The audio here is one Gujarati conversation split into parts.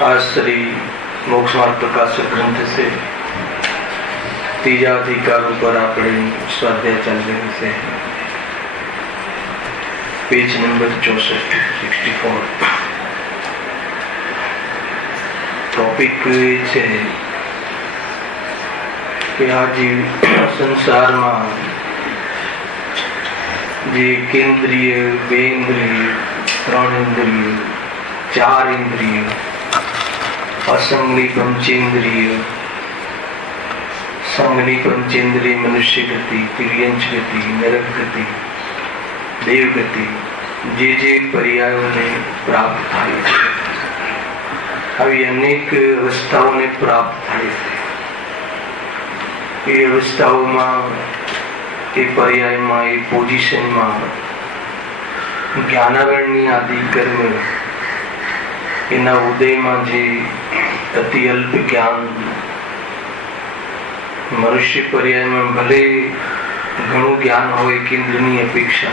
आज श्री मोक्ष मार्ग प्रकाशक ग्रंथ से तीजा अधिकारों पर अपने स्वाध्याय चल रहे से पेज नंबर 64 टॉपिक है कि आज संसार में जे केंद्रीय बेन्द्रिय त्रण इंद्रिय चार इंद्रिय असंगनी पंचेंद्रिय संगनी पंचेंद्रिय मनुष्य गति तिर्यंश गति नरक गति देव गति जे जे पर्यायों ने प्राप्त थाय આવી અનેક અવસ્થાઓને પ્રાપ્ત થાય છે. એ અવસ્થાઓમાં એ પર્યાયમાં એ પોઝિશનમાં જ્ઞાનાવરણની આદિ કર્મ એના ઉદયમાં જે અતિ અલ્પ જ્ઞાન મનુષ્ય પર્યાયમાં ભલે ઘણું જ્ઞાન હોય કેન્દ્રની અપેક્ષા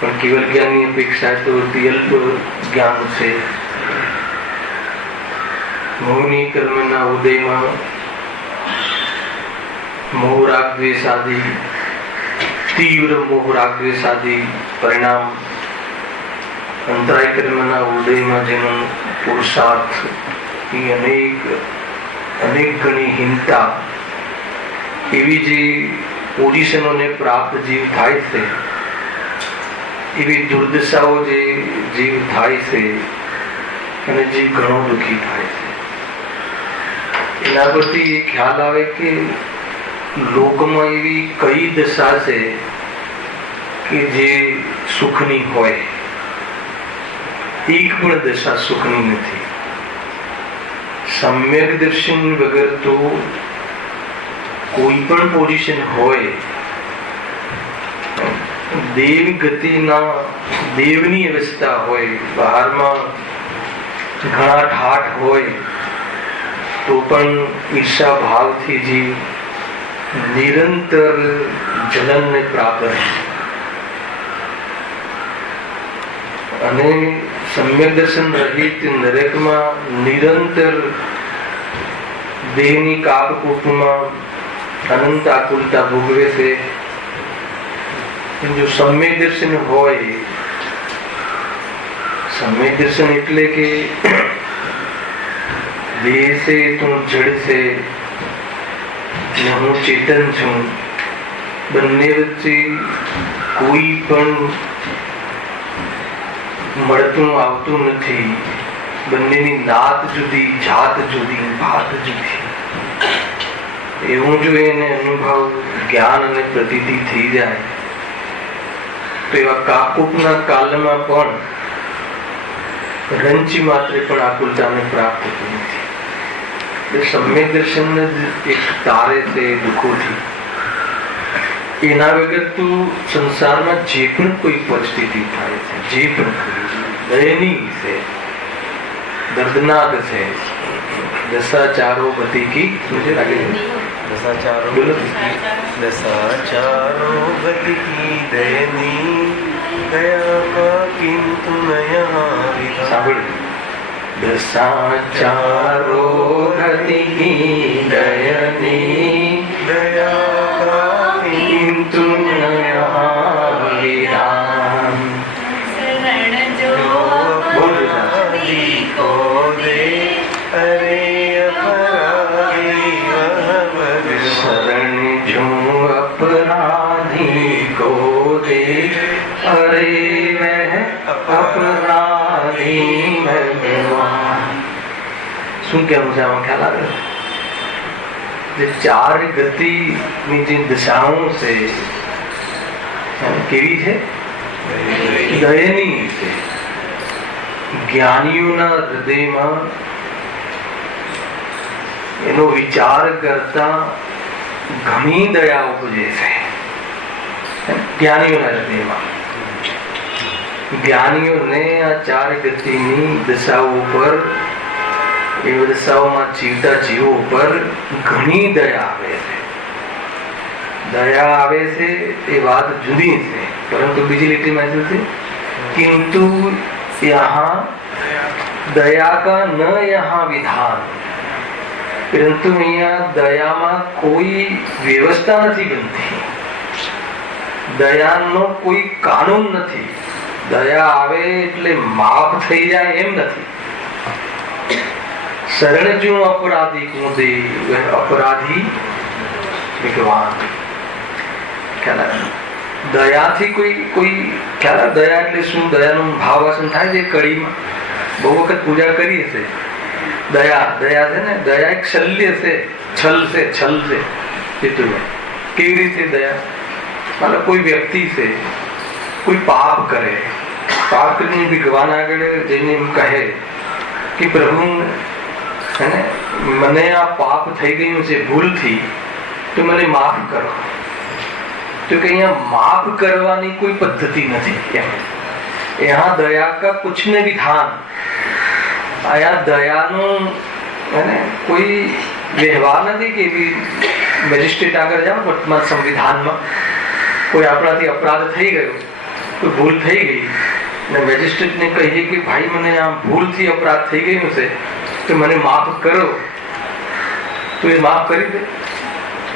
પણ કેવલ જ્ઞાનની અપેક્ષા તો અતિ અલ્પ જ્ઞાન છે. મોહની કર્મના ઉદયમાં મોહરાગદ્વેષાદિ तीव्र मोहराग्रसादी परिणाम अंतराय कर्मना उदय में जेनो पुरुषार्थ की अनेक गणी हीनता एवी जे पोजिशनों ने प्राप्त जीव थाय छे एवी दुर्दशाओं जे जीव थाय छे अने जीव घणो दुखी थाय छे. एना परथी ए ख्याल आवे के लोकमां एवी कई दशा छे कि जे सुखनी होय. एक पण दशा सुखनी नथी. सम्यक दर्शन वगर तो कोई पण पोजिशन होय देव गतिना देवनी अवस्था होय बहारमां घणा ठाठ होय तो पण ईर्षा भावथी जीव निरंतर जलन ने प्राप्त अने सम्यक दर्शन रहित नरक में निरंतर देहनी कापकूप में अनंत आकुलता भोगवे से. जो सम्यक दर्शन होय सम्यक दर्शन एटले के देह से तो जड़ से હું ચેતન છું બંને વચ્ચે કોઈ પણ મળતું આવતું નથી. બંનેની નાત જુદી જાત જુદી ભાત જુદી. એવું જો એને અનુભવ જ્ઞાન અને પ્રતીતિ થઈ જાય તો એવા કાકુપના કાલમાં પણ રંચી માત્રે પણ આકુલતાને પ્રાપ્ત થતી નથી. सम्यक दर्शन एक तारे से दुखों थी एना वगर तो संसार में जे पण कोई परिस्थिति थाय छे जे पण दयनीय से दर्दनाक से दशा चारो गति की मुझे लगे दशा चारो गति की दयनीय दया का किंतु नया साबड़ दशा चारो गति की दयनी दया का किंतु नया विराम शरण जो अपराधी को दे अरे अपराधी वह शरण जो अपराधी को दे अरे वह अपराधी શું કહેવું છે આમાં ખ્યાલ આવે? જે ચાર ગતિની જે દશાઓ છે કેવી છે? દયનીય છે. જ્ઞાનીઓના હૃદયમાં એનો વિચાર કરતા ઘણી દયા ઉપજે છે જ્ઞાનીઓના હૃદયમાં. જ્ઞાનીઓને આ 4 ગતિની દશાઓ ઉપર, એ દશાઓમાં જીવતા જીવો ઉપર ઘણી દયા આવે છે. દયા આવે છે એ વાત જુદી છે, પરંતુ બીજી લીટીમાં શું છે? किंतु यहाँ दया का न यहाँ विधान, परंतु અહીંયા દયામાં કોઈ વ્યવસ્થા નથી બનતી, દયાનો કોઈ કાનૂન નથી. દયા આવે એટલે માફ થઈ જાય એમ નથી. શરણ જો અપરાધી કો દે વહ અપરાધી ભગવાન. દયાથી કોઈ ખ્યાલ? દયા એટલે શું? દયાનો ભાવાસન થાય છે કડીમાં. બહુ વખત પૂજા કરીએ છે. દયા છે ને, દયા એક શલ્ય છે, છલ છે. કેવી રીતે દયા? મતલબ કોઈ વ્યક્તિ છે, કોઈ પાપ કરે, પાપ કરીને ભગવાન આગળ જઈને એમ કહે કે પ્રભુ મને આ પાપ થઈ ગયું છે ભૂલથી, તો મને માફ કરો. તો કે અહીંયા માફ કરવાની કોઈ પદ્ધતિ નથી. यहाँ दया का कुछ न विधान, અહીંયા દયાનો કોઈ વ્યવહાર નથી કે મેજિસ્ટ્રેટ આગળ જાઓ વર્તમાન સંવિધાનમાં, કોઈ આપણાથી અપરાધ થઈ ગયો, કોઈ ભૂલ થઈ ગઈ ને મેજિસ્ટ્રેટને કહીએ કે ભાઈ મને આ ભૂલથી અપરાધ થઈ ગયું છે તો મને માફ કરો, તો એ માફ કરી દે,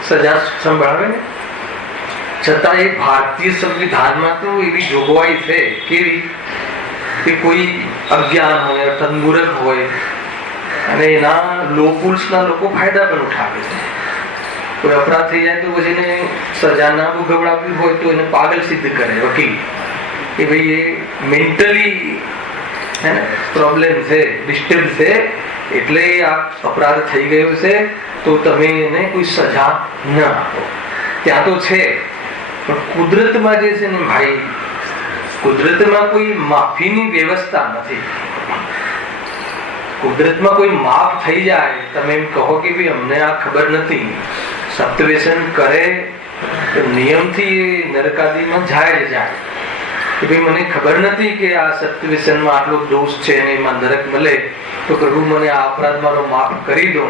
સજા સંભળાવે ને. છતાં એ ભારતીય સંવિધાનમાં તો એવી જોગવાઈ છે કેવી કે કોઈ અજ્ઞાન હોય, અર્થાત મૂર્ખ હોય અને એના લોપુલ્સના લોકો ફાયદા પણ ઉઠાવે છે. કોઈ અપરાધ થઈ જાય તો પછી એને સજા ના ભોગવડાવી હોય તો એને પાગલ સિદ્ધ કરે વકીલ કે ભાઈ એ મેન્ટલી પ્રોબ્લેમ છે, ડિસ્ટર્બ છે, એટલે આ અપરાધ થઈ ગયો છે તો તમે એને કોઈ સજા ન આપો. ત્યાં તો છે, પણ કુદરતમાં જે છે ને ભાઈ, કુદરતમાં કોઈ માફીની વ્યવસ્થા નથી. કુદરતમાં કોઈ માફ થઈ જાય, તમે એમ કહો કે ભાઈ અમને આ ખબર નથી, સત્યવ્યસન કરે તો નિયમથી એ નરકાદીમાં જાય કે ભાઈ મને ખબર નથી કે આ સત્યવ્યસનમાં આટલો દોષ છે અને એમાં નરક મળે, તો પ્રભુ મને આ અપરાધ મારો માફ કરી દો.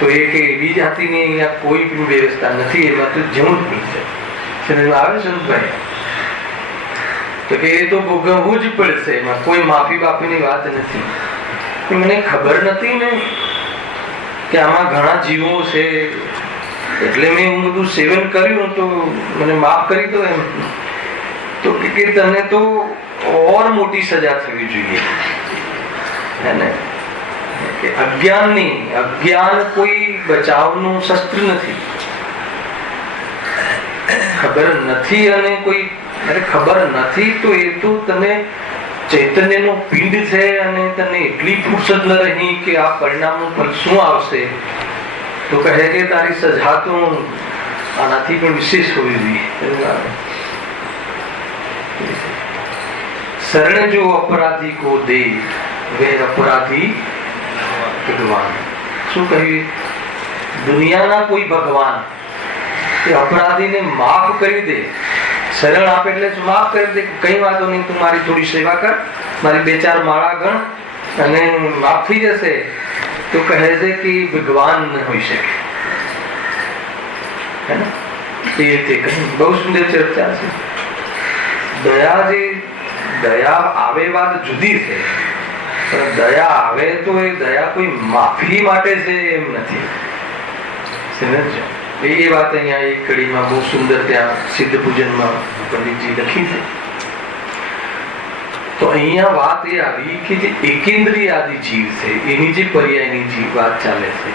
તો એ કે એવી જાતિની અહીંયા કોઈ પણ વ્યવસ્થા નથી, એમાં તો જવું જ પડશે. આવે છે ભાઈ, તો કે એ તો ભોગવવું જ પડશે, એમાં કોઈ માફી બાફીની વાત નથી. મને ખબર નથી ને કે આમાં ઘણા જીવો છે, એટલે મેં હું બધું સેવન કર્યું તો મને માફ કરી દો એમ. તો કે તને તો ઓર મોટી સજા થવી જોઈએ. અજ્ઞાન કોઈ બચાવનું શસ્ત્ર નથી. ખબર નથી અને કોઈ ખબર નથી તો એ તો તને ચૈતન્યનો પિંડ છે અને તને એટલી ફુરસદ ન રહી કે આ પરિણામનું ફલ શું આવશે, તો કહે કે તારી સજા તો આનાથી પણ વિશેષ હોવી જોઈએ. શરણ જો અપરાધી કો દે વે અપરાધી ભગવાન. શું કહ્યું? દુનિયાના કોઈ ભગવાન એ અપરાધીને માફ કરી દે. શરણ આપે એટલે માફ કરી દે, કઈ વાતો નહીં, તું મારી થોડી સેવા કર, મારી 2-4 માળા ગણ અને માફ થઈ જશે. તો કહે છે કે ભગવાન ન હોઈ શકે. બહુ સુંદર ચર્ચા છે. દયા આવે વાત જુદી છે, પણ દયા આવે તો એ દયા કોઈ માફી માટે છે એમ નથી. સમજો? એ વાત અહીંયા એક કડીમાં બહુ સુંદર ત્યાં સિદ્ધ પૂજનમાં પંડિતજી લખી છે. તો અહીંયા વાત એ આવી કે જે એકેન્દ્રિય આદિ જીવ છે એની જે પર્યાયની જીવ વાત ચાલે છે,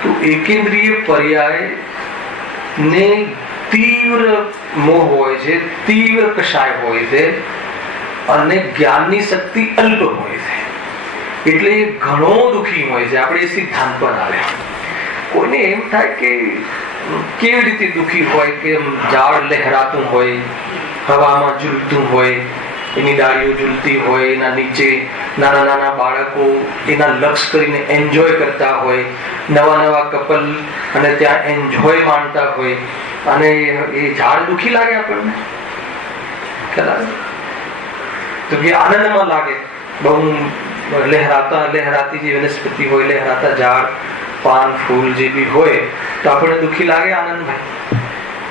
તો એકેન્દ્રિય પર્યાય ને તીવ્ર મોહ હોય છે, તીવ્ર કષાય હોય છે અને જ્ઞાનની શક્તિ અલ્પ હોય છે, એટલે ઘણો દુઃખી હોય છે. આપણે એ સિદ્ધાંત પર આવ્યા. કોઈને એમ થાય કે કેવી રીતે દુઃખી હોય કે ઝાડ લહેરાતું હોય, હવામાં ઝૂલતું હોય, એની ડાળીઓ ઝૂલતી હોય, એના નીચે નાના નાના બાળકો એના લક્ષ કરીને એન્જોય કરતા હોય, નવા નવા કપલ અને ત્યાં એન્જોય માણતા હોય, અને એ ઝાડ દુઃખી લાગે આપણને? તો કે આનંદમાં લાગે. બહુ લહેરાતી જે વનસ્પતિ હોય, લહેરાતા ઝાડ, પાન, ફૂલ જે બી હોય તો આપણને દુઃખી લાગે, આનંદભાઈ.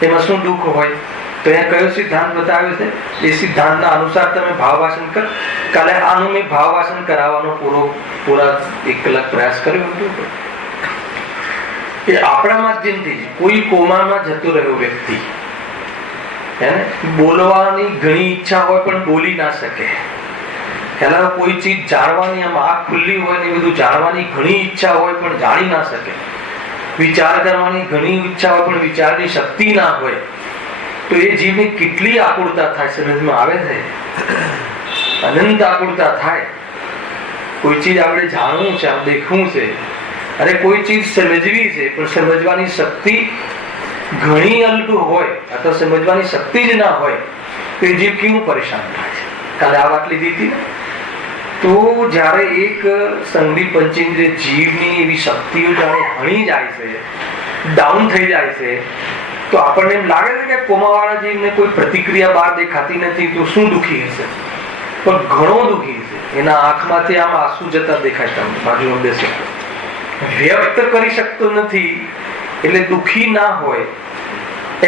એમાં શું દુઃખ હોય? તો અહીંયા કયો સિદ્ધાંત બતાવ્યો છે? એ સિદ્ધાંતના અનુસાર તમે ભાવવાસન કર. કાલે આનું મેં ભાવવાસન કરાવવાનો પૂરા 1 કલાક પ્રયાસ કર્યો હતો. એ આપણા માધ્યમથી કોઈ કોમામાં જતો રહ્યો વ્યક્તિ, એને બોલવાની ઘણી ઈચ્છા હોય પણ બોલી ના શકે. પેલા કોઈ ચીજ જાણવાની, આમ આંખ ખુલ્લી હોય ને બધું જાણવાની ઘણી ઈચ્છા હોય પણ જાણી ના શકે. વિચાર કરવાની ઘણી ઈચ્છા હોય પણ વિચારની શક્તિ ના હોય. તો એ જીવની કેટલી આકુળતા થાય, સમજમાં આવે છે? અનંત આકુળતા થાય. કોઈ ચીજ આપણે જાણવું છે, આમ દેખવું છે, અને કોઈ ચીજ સમજવી છે પણ સમજવાની શક્તિ ઘણી અલ્પ હોય અથવા સમજવાની શક્તિ જ ના હોય તો એ જીવ કેવું પરેશાન થાય છે? કાલે આ વાત લીધી હતી ને. તો જ્યારે એક સંગી પંચેન્દ્રિય જીવની એવી શક્તિઓ જાણે હણી જાય છે, ડાઉન થઈ જાય છે, તો આપણને એમ લાગે છે કે કોમાવાળા જીવને કોઈ પ્રતિક્રિયા બહાર દેખાતી નથી તો શું દુઃખી હશે? પણ ઘણો દુઃખી છે. એના આંખમાંથી આમ આંસુ જતા દેખાય. તમને બાજુમાં બેસે વ્યક્ત કરી શકતો નથી એટલે દુઃખી ના હોય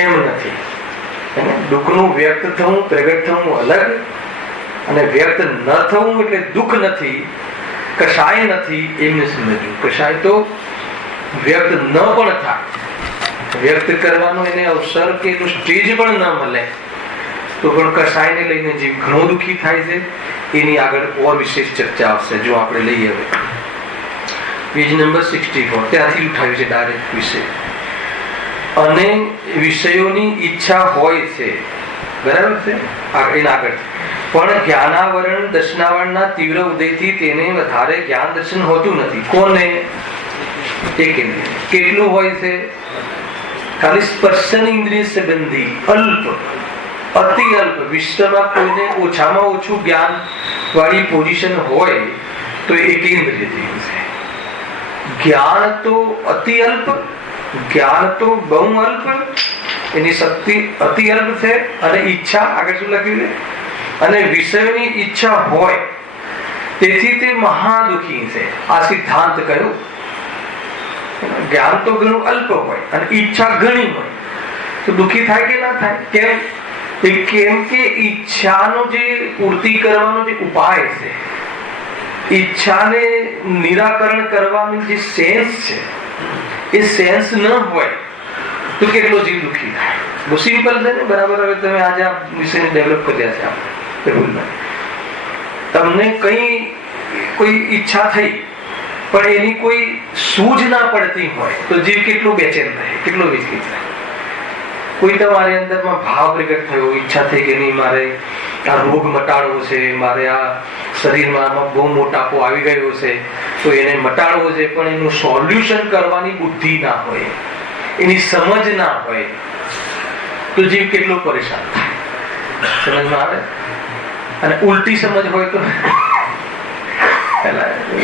એમ નથી. દુઃખનું વ્યક્ત થવું, પ્રગટ થવું અલગ, અને વ્યક્ત ન થવું એટલે દુઃખ નથી, કશાય નથી એમને સમજવું. કશાય તો વ્યક્ત ન પણ થાય, વ્યક્ત કરવાનો એને અવસર કે એનું સ્ટેજ પણ ન મળે તો પણ કશાયને લઈને જીવ ઘણો દુઃખી થાય છે. એની આગળ ઓર વિશેષ ચર્ચા આવશે. જો આપણે લઈએ હવે પેજ નંબર 64, ત્યાંથી ઉઠાવ્યું છે ડાયરેક્ટ વિષય. અને વિષયોની ઈચ્છા હોય છે, બરાબર છે? એના આગળ પણ જ્ઞાનાવરણ દર્શનાવરણના તીવ્ર ઉદયથી તેને વધારે જ્ઞાન દર્શન હોતું નથી. કોને? કેટલું હોય છે? ખાલી સ્પર્શન ઇન્દ્રિય સંબંધી અલ્પ, અતિ અલ્પ. વિશ્વમાં કોઈને ઓછામાં ઓછું જ્ઞાન વાળી પોઝિશન હોય તો એકેન્દ્રિય જીવ છે. જ્ઞાન તો અતિ અલ્પ, જ્ઞાન તો બહુ અલ્પ, એની શક્તિ અતિ અલ્પ છે, અને ઈચ્છા આગળ શું લખ્યું છે? અને વિષયોની ઈચ્છા હોય તેથી તે મહાદુખી છે. આ સિદ્ધાંત કયો? જ્ઞાન તો ઘણું અલ્પ હોય અને ઈચ્છા ઘણી હોય તો દુઃખી થાય કે ના થાય? કેમ? કેમ કે ઈચ્છાનો જે પૂર્તિ કરવાનો જે ઉપાય છે, ઈચ્છાને નિરાકરણ કરવાની જે સેન્સ છે, એ સેન્સ ન હોય તો કેટલો જીવ દુઃખી થાય. બહુ સિમ્પલ છે ને, બરાબર? હવે તમે આજે આ વિષયને ડેવલપ કર્યા છે આપણે. તમને કોઈ ઈચ્છા થઈ પણ એની કોઈ સૂઝ ના પડતી હોય તો જીવ કેટલો બેચેન થાય, કેટલો વિચલિત થાય. કોઈ તમારી અંદરમાં ભાવ પ્રગટ થયો, ઈચ્છા થઈ કે નહીં મારે આ રોગ મટાડવો છે, મારે આ શરીરમાં બહુ મોટાપો આવી ગયો છે તો એને મટાડવો છે, પણ એનું સોલ્યુશન કરવાની બુદ્ધિ ના હોય, એની સમજ ના હોય તો જીવ કેટલો પરેશાન થાય. સમજમાં આવે? અને ઉલટી સમજ હોય તો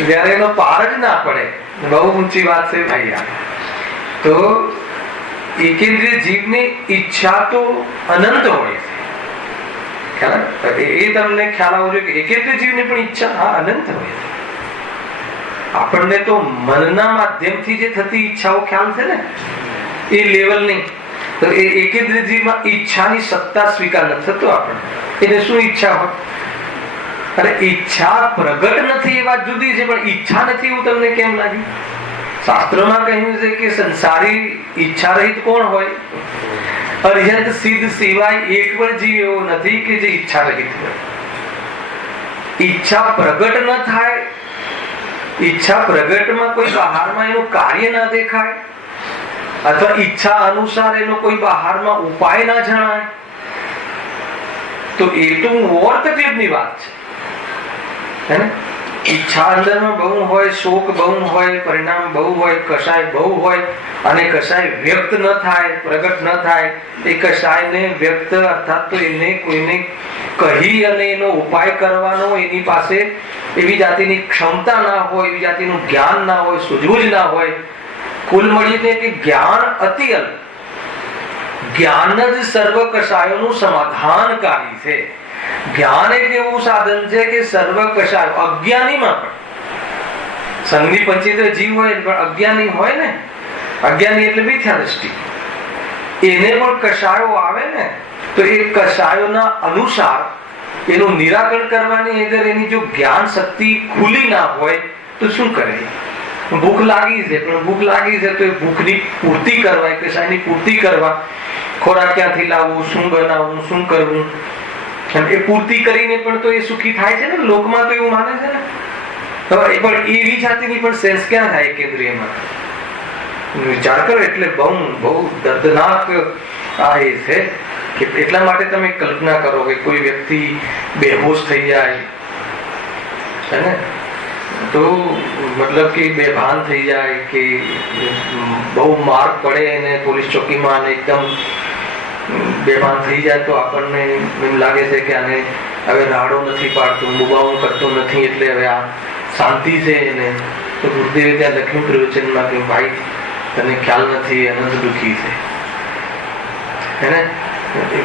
જયારે એનો પાર જ ના પડે, બહુ ઊંચી વાત છે ભાઈ આ. તો એકેન્દ્રિય જીવની ઈચ્છા તો અનંત હોય છે. એ તમને ખ્યાલ આવવો જોઈએ કે એકેન્દ્રિય જીવની પણ ઈચ્છા અનંત હોય છે. આપણને તો મનના માધ્યમથી જે થતી ઈચ્છાઓ ખ્યાલ છે ને, એ લેવલ નહીં. તો એ એકેન્દ્રિય જીવમાં ઈચ્છાની સત્તા સ્વીકાર નથી થતો. આપણને એને શું ઈચ્છા હોય? અરે ઈચ્છા પ્રગટ નથી એ વાત જુદી છે, પણ ઈચ્છા નથી એવું તમને કેમ લાગ્યું? શાસ્ત્રોમાં કહ્યું છે કે સંસારી ઈચ્છા રહિત કોણ હોય? અર્યંત સિદ્ધ સિવાય એક પણ જીવ એવો નથી કે જે ઈચ્છા રહિત હોય. ઈચ્છા પ્રગટ ન થાય, ઈચ્છા પ્રગટમાં કોઈ બહારમાં એનું કાર્ય ના દેખાય, અથવા ઈચ્છા અનુસાર એનો કોઈ બહારમાં ઉપાય ના જણાય, તો એ તો ઓર તકલીફની વાત છે. ઈચ્છા અંદરમાં બહુ હોય, શોક બહુ હોય, પરિણામ બહુ હોય, કશાય બહુ હોય અને કશાય વ્યક્ત ન થાય, પ્રગટ ન થાય, એ કશાયને વ્યક્ત અર્થાત તો એને કોઈને કહી અને એનો ઉપાય કરવાનો એની પાસે એવી જાતિની ક્ષમતા ના હોય, એવી જાતિનું જ્ઞાન ના હોય, સૂઝબૂઝ ના હોય. કુલ મળીને કે જ્ઞાન અતિ અલ્પ, જ્ઞાન જ સર્વ કશાયોનું સમાધાનકારી છે. જ્ઞાન એક એવું સાધન છે કે સર્વ કશાયો, અજ્ઞાનીમાં પણ સંઘની પંચિત્ર જીવ હોય પણ અજ્ઞાની હોય ને, અજ્ઞાની એટલે મિથ્યા દ્રષ્ટિ, એને પણ કશાયો આવે ને તો એ કશાયોના અનુસાર એનું નિરાકરણ કરવાની અગર એની જો જ્ઞાન શક્તિ ખુલી ના હોય તો શું કરે? ભૂખ લાગી છે, પણ ભૂખ લાગી છે તો એ ભૂખની પૂર્તિ કરવા, કશાયની પૂર્તિ કરવા ખોરાક ક્યાંથી લાવવું, શું બનાવવું, શું કરવું, એ પૂર્તિ કરીને પણ તો એ સુખી થાય છે ને. લોકમાં તો એવું માને છે ને. પણ એવી જાતિની પણ સેન્સ ક્યાં થાય કેન્દ્રિયમાં? વિચાર કરો. એટલે બહુ દર્દનાક આ એ છે કે એટલા માટે તમે કલ્પના કરો કે કોઈ વ્યક્તિ બેહોશ થઈ જાય છે ને, તો મતલબ કે બેભાન થઈ જાય કે બહુ માર પડે અને પોલીસ ચોકીમાં એકદમ બેભાન થઈ જાય તો આપણને એમ લાગે છે કે આને હવે રાડો નથી પાડતું, મુબાવું કરતો નથી, એટલે હવે આ શાંતિ છે એને. તો ગુરુદેવે ત્યાં લખ્યું પ્રવચનમાં કે ભાઈ તને ખ્યાલ નથી, અનંત દુઃખી છે. એને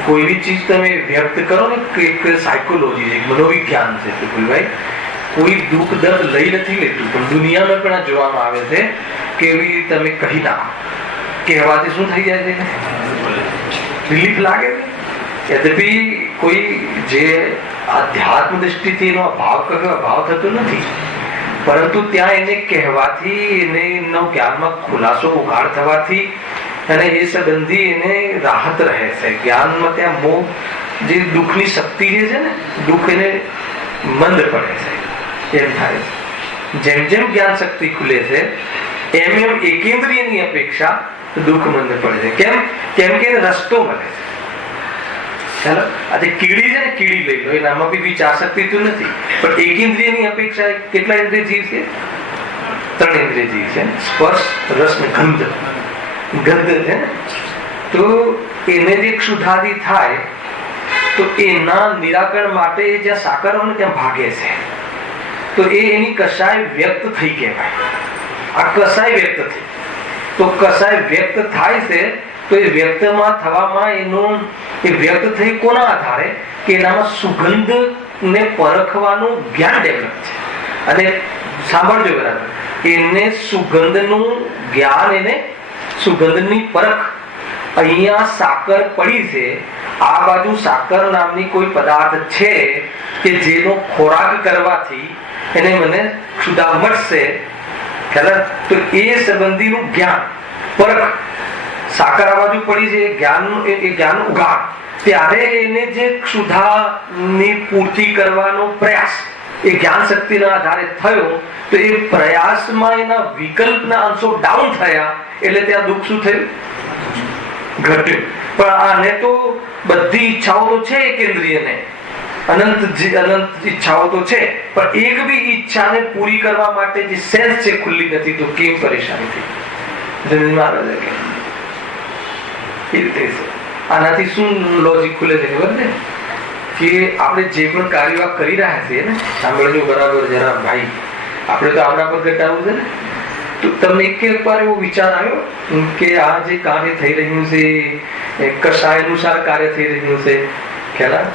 કોઈ બી ચીજ તમે વ્યક્ત કરો ને, એક સાયકોલોજી છે, એક મનોવિજ્ઞાન છે કે ભાઈ કોઈ દુઃખ દર્દ લઈ નથી લેતું, પણ દુનિયામાં પણ આ જોવામાં આવે છે કે એવી તમે કહી નાખો, કહેવાથી શું થઈ જાય છે? રિલીફ લાગે. યદ્યપી કોઈ જે આધ્યાત્મ દ્રષ્ટિથી એનો ભાવ થતો નથી, પરંતુ ત્યાં એને કહેવાથી, એને જ્ઞાનમાં ખુલાસો ઉઘાડ થવાથી અને એ સંબંધી એને રાહત રહે છે. જ્ઞાનમાં ત્યાં મોહ જે દુઃખની શક્તિ જે છે ને, દુઃખ એને મંદ પડે છે એમ થાય છે. જેમ જેમ જ્ઞાન શક્તિ ખુલે છે એમ એમ એકેન્દ્રિયની અપેક્ષા દુઃખ મંદ પડે છે. કેમ કે રસ્તો મળે છે. ચાલો આજે કીડી છે ને, કીડી લઈ લો, એનામાં બી વિચાર શક્તિ તો નથી, પણ એકેન્દ્રિયની અપેક્ષા કેટલા ઇન્દ્રિય જીવ છે? 3 ઇન્દ્રિય જીવ છે. સ્પર્શ, રસ ને ગંધ. ગંધ છે ને, તો એને જે ક્ષુધાદી થાય તો એના નિરાકરણ માટે જ્યાં સાકર હોય ને ત્યાં ભાગે છે. તો એની કશાય વ્યક્ત થઈ કહેવાય. આ કશાય વ્યક્ત થઈ, તો કશાય વ્યક્ત થાય છે તો એ વ્યક્તમાં થવામાં એનું એ વ્યક્ત થઈ કોના આધારે? કે એનામાં સુગંધ ને પરખવાનું જ્ઞાન ડેવલપ છે. અને સાંભળજો બરાબર, એને સુગંધનું જ્ઞાન, એને સુગંધની પરખ. અહીંયા સાકર પડી છે, આ બાજુ સાકર નામની કોઈ પદાર્થ છે કે જેનો ખોરાક કરવાથી એને મને ક્ષુધા મળશે, તો એ સંબંધીનું જ્ઞાન પરખ. સાકર આ બાજુ પડી છે, એ જ્ઞાન ઉઘાડ, ત્યારે એને જે ક્ષુધાની પૂર્તિ કરવાનો પ્રયાસ એ જ્ઞાન શક્તિના આધારે થયો, તો એ પ્રયાસમાં એના વિકલ્પના અંશો ડાઉન થયા, એટલે ત્યાં દુઃખ શું થયું? ઘટ્યું. પણ આને તો બધી ઈચ્છાઓ તો છે કેન્દ્રિયને, અનંત ઈચ્છાઓ તો છે, પણ એક બી ઈચ્છાને પૂરી કરવા માટે જે સેન્સ છે ખુલ્લી નથી, તો કેમ પરેશાની થઈ? જમીનમાં આવે છે કે એ રીતે આનાથી શું લોજિક ખુલે છે ખબર ને? કે આપણે જે પણ કાર્ય કરી રહ્યા છીએ ને, સાંભળજો બરાબર જરા ભાઈ, આપણે તો આપણા પર ઘટાડવું છે ને. તો તમને એક વાર એવો વિચાર આવ્યો કે આ જે કાર્ય થઈ રહ્યું છે કશાય અનુસાર કાર્ય થઈ રહ્યું છે? ખ્યાલ?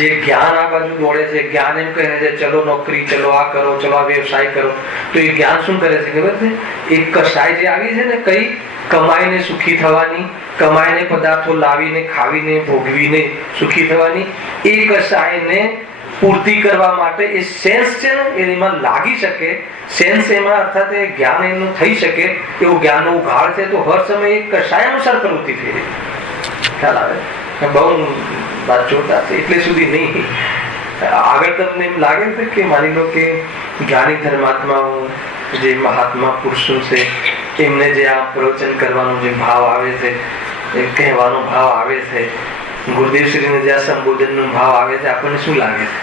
જે જ્ઞાન આ બાજુ દોડે છે, જ્ઞાન એમ કહે છે ચલો નોકરી, ચલો આ કરો, ચલો આ વ્યવસાય કરો, તો એ જ્ઞાન શું કરે છે ખબર છે? એક કશાય જે આવી છે ને, કઈ કમાઈને સુખી થવાની, કમાઈને પદાર્થો લાવીને ખાવીને ભોગવીને સુખી થવાની, એ કશાયને પૂર્તિ કરવા માટે એ સેન્સ છે ને એમાં લાગી શકે, સેન્સ એમાં અર્થાત એ જ્ઞાન એનું થઈ શકે એવું જ્ઞાનનો ઉઘાડ છે. તો હર સમય એક કશાય અનુસાર પ્રવૃત્તિ થઈ રહી. ખ્યાલ આવે? બહુ વાત જોતા છે એટલે સુધી નહીં. આગળ તમને એમ લાગે છે કે માની લો કે જ્ઞાની ધર્માત્માઓ જે મહાત્મા પુરુષો છે એમને જે આ પ્રવચન કરવાનો જે ભાવ આવે છે, એ કહેવાનો ભાવ આવે છે, ગુરુદેવ શ્રીને જે આ સંબોધનનો ભાવ આવે છે, આપણને શું લાગે છે?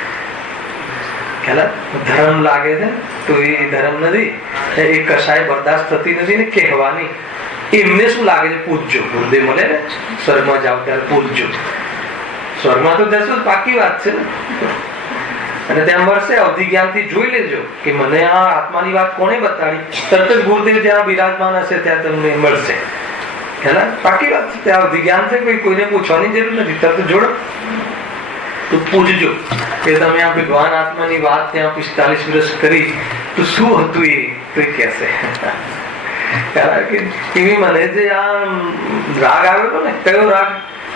ધર્મ લાગે છે તો એ ધર્મ નથી, એ કશાય બરદાસ્ત થતી નથી ને કહેવાની. એમને શું લાગે છે? પૂજજો. ગુરુદેવ મળે ને સ્વર્ગમાં જાઓ ત્યારે પૂજજો. સ્વર્ગમાં તો જશું, પાકી વાત છે ને. અને ત્યાં મળશે, અવધિ જ્ઞાનથી જોઈ લેજો કે મને આ આત્માની વાત કોને બતાડી. તરત જ ગુરુદેવ જ્યાં બિરાજમાન હશે ત્યાં તમને મળશે. પાકી વાત છે. ત્યાં અવધિ જ્ઞાન છે, કોઈને પૂછવાની જરૂર નથી. તરત જોડો તો પૂછજો કે તમે આ ભગવાન આત્માની વાત ત્યાં 45 વર્ષ કરી તો શું હતું એ તો કહેશે. એવી મને જે આ રાગ આવ્યો ને, કયો રાગ?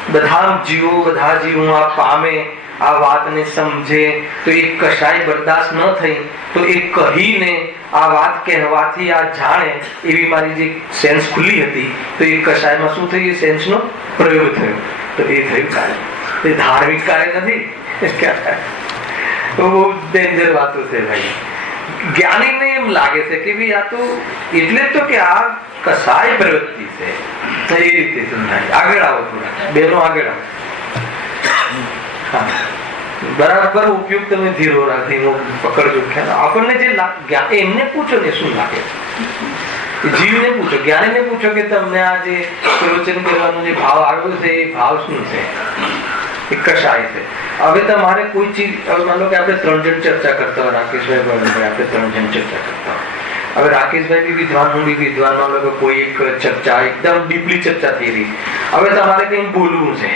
બધા જીવો આ પામે, આ વાતને સમજે તો એ કશાય બરદાસ્ત ન થઈ તો એ કહીને આ વાત કહેવાથી આ જાણે, એવી મારી જે સેન્સ ખુલ્લી હતી તો એ કશાયમાં શું થયું? એ સેન્સનો પ્રયોગ થયો. તો એ થયું કાર્ય. એ ધાર્મિક કાર્ય નથી. બહુ ડેન્જર વાતો છે ભાઈ. જ્ઞાનીને એમ લાગે છે કે ભાઈ આ તો એટલે તો કે આ કસાય પ્રવૃત્તિ છે, એ રીતે સમજાય. આગળ આવો, થોડા બેનો આગળ આવો. બરાબર ઉપયોગ તમે ધીરો રાખીને પકડજો. આપણને જે એમને પૂછો ને શું લાગે છે, જીવને પૂછો, જ્ઞાનીને પૂછો કે તમને આ જે પ્રવચન કરવાનો જે ભાવ આવ્યો છે એ ભાવ શું છે, એ કશાય છે. હવે તમારે કોઈ ચીજ, હવે માનો કે આપણે 3 જણ ચર્ચા કરતા હોય, રાકેશભાઈ આપણે 3 જણ ચર્ચા કરતા હોય. હવે રાકેશભાઈ બી વિદ્વાન, હું બી વિદ્વાન, માનો કે કોઈ એક ચર્ચા એકદમ ડીપલી ચર્ચા થઈ રહી. હવે તમારે કઈ બોલવું છે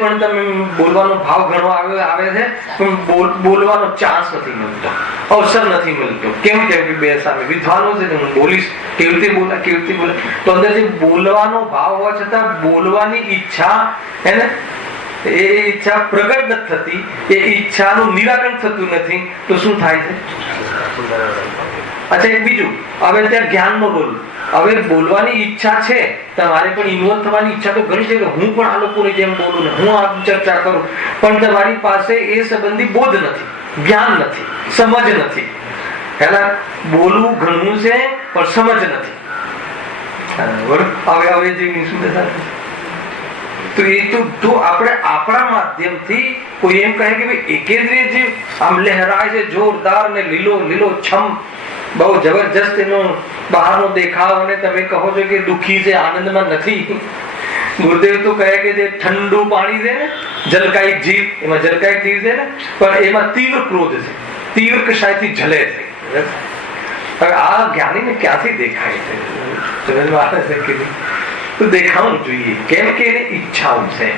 પણ તમે બોલવાનો ભાવ ઘણો આવે છે પણ બોલવાનો ચાન્સ નથી મળતો, અવસર નથી મળતો. કેમ કે બે સામે વિદ્વાનો છે, હું બોલીશ, કેવી રીતે બોલે તો અંદરથી બોલવાનો ભાવ હોવા છતાં બોલવાની ઈચ્છા એને એ ઈચ્છા પ્રગટ નથી થતી, એ ઈચ્છાનું નિરાકરણ થતું નથી. તો શું થાય છે? અચ્છા, એક બીજું, હવે ત્યાં જ્ઞાનનો રોલ. હવે બોલવાની ઈચ્છા છે તમારે, પણ ઇન્વોલ્વ થવાની ઈચ્છા તો ઘણી છે કે હું પણ આ લોકોની જેમ બોલું ને હું આ ચર્ચા કરું, પણ તમારી પાસે એ સંબંધી બોધ નથી, જ્ઞાન નથી, સમજ નથી. પેલા બોલવું ઘણું છે પણ સમજ નથી. હવે જે શું તો એ તો આપણે આપણા માધ્યમથી કોઈ એમ કહે કે ભાઈ એકેન્દ્રિય જે આમ લહેરાય છે જોરદાર ને લીલો છમ, બહુ જબરજસ્ત એનો બહારનો દેખાવ, અને તમે કહો છો કે દુઃખી છે, આનંદમાં નથી. ગુરુદેવ તો કહે કે જે ઠંડુ પાણી છે ને, જલકાઈ જીવ, એમાં જલકાઈ જીવ છે ને, પણ એમાં તીવ્ર ક્રોધ છે, તીવ્ર કશાયથી જલે છે. હવે આ જ્ઞાનીને ક્યાંથી દેખાય છે? તો દેખાવું જોઈએ. કેમ કે એની ઈચ્છાઓ છે,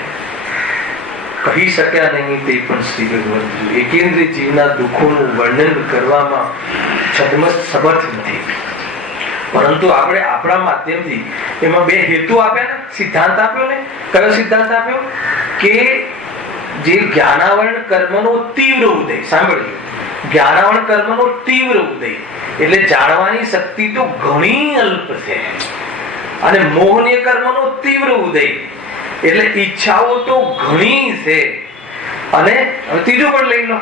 કહી શક્યા નહીં તે પણ શ્રી ભગવાન એકેન્દ્રિય જીવના દુઃખોનું વર્ણન કરવામાં છદ્મસ્ત સમર્થ નથી. પરંતુ આપણે આપણા માધ્યમથી એમાં 2 હેતુ આપ્યા ને, સિદ્ધાંત આપ્યો ને. કયો સિદ્ધાંત આપ્યો? કે જે જ્ઞાનાવરણ કર્મનો તીવ્ર ઉદય, સાંભળજો, જ્ઞાનાવરણ કર્મનો તીવ્ર ઉદય એટલે જાણવાની શક્તિ તો ઘણી અલ્પ છે, અને મોહનીય કર્મનો તીવ્ર ઉદય એટલે ઈચ્છાઓ તો ઘણી છે. અને ત્રીજું પણ લઈ લો,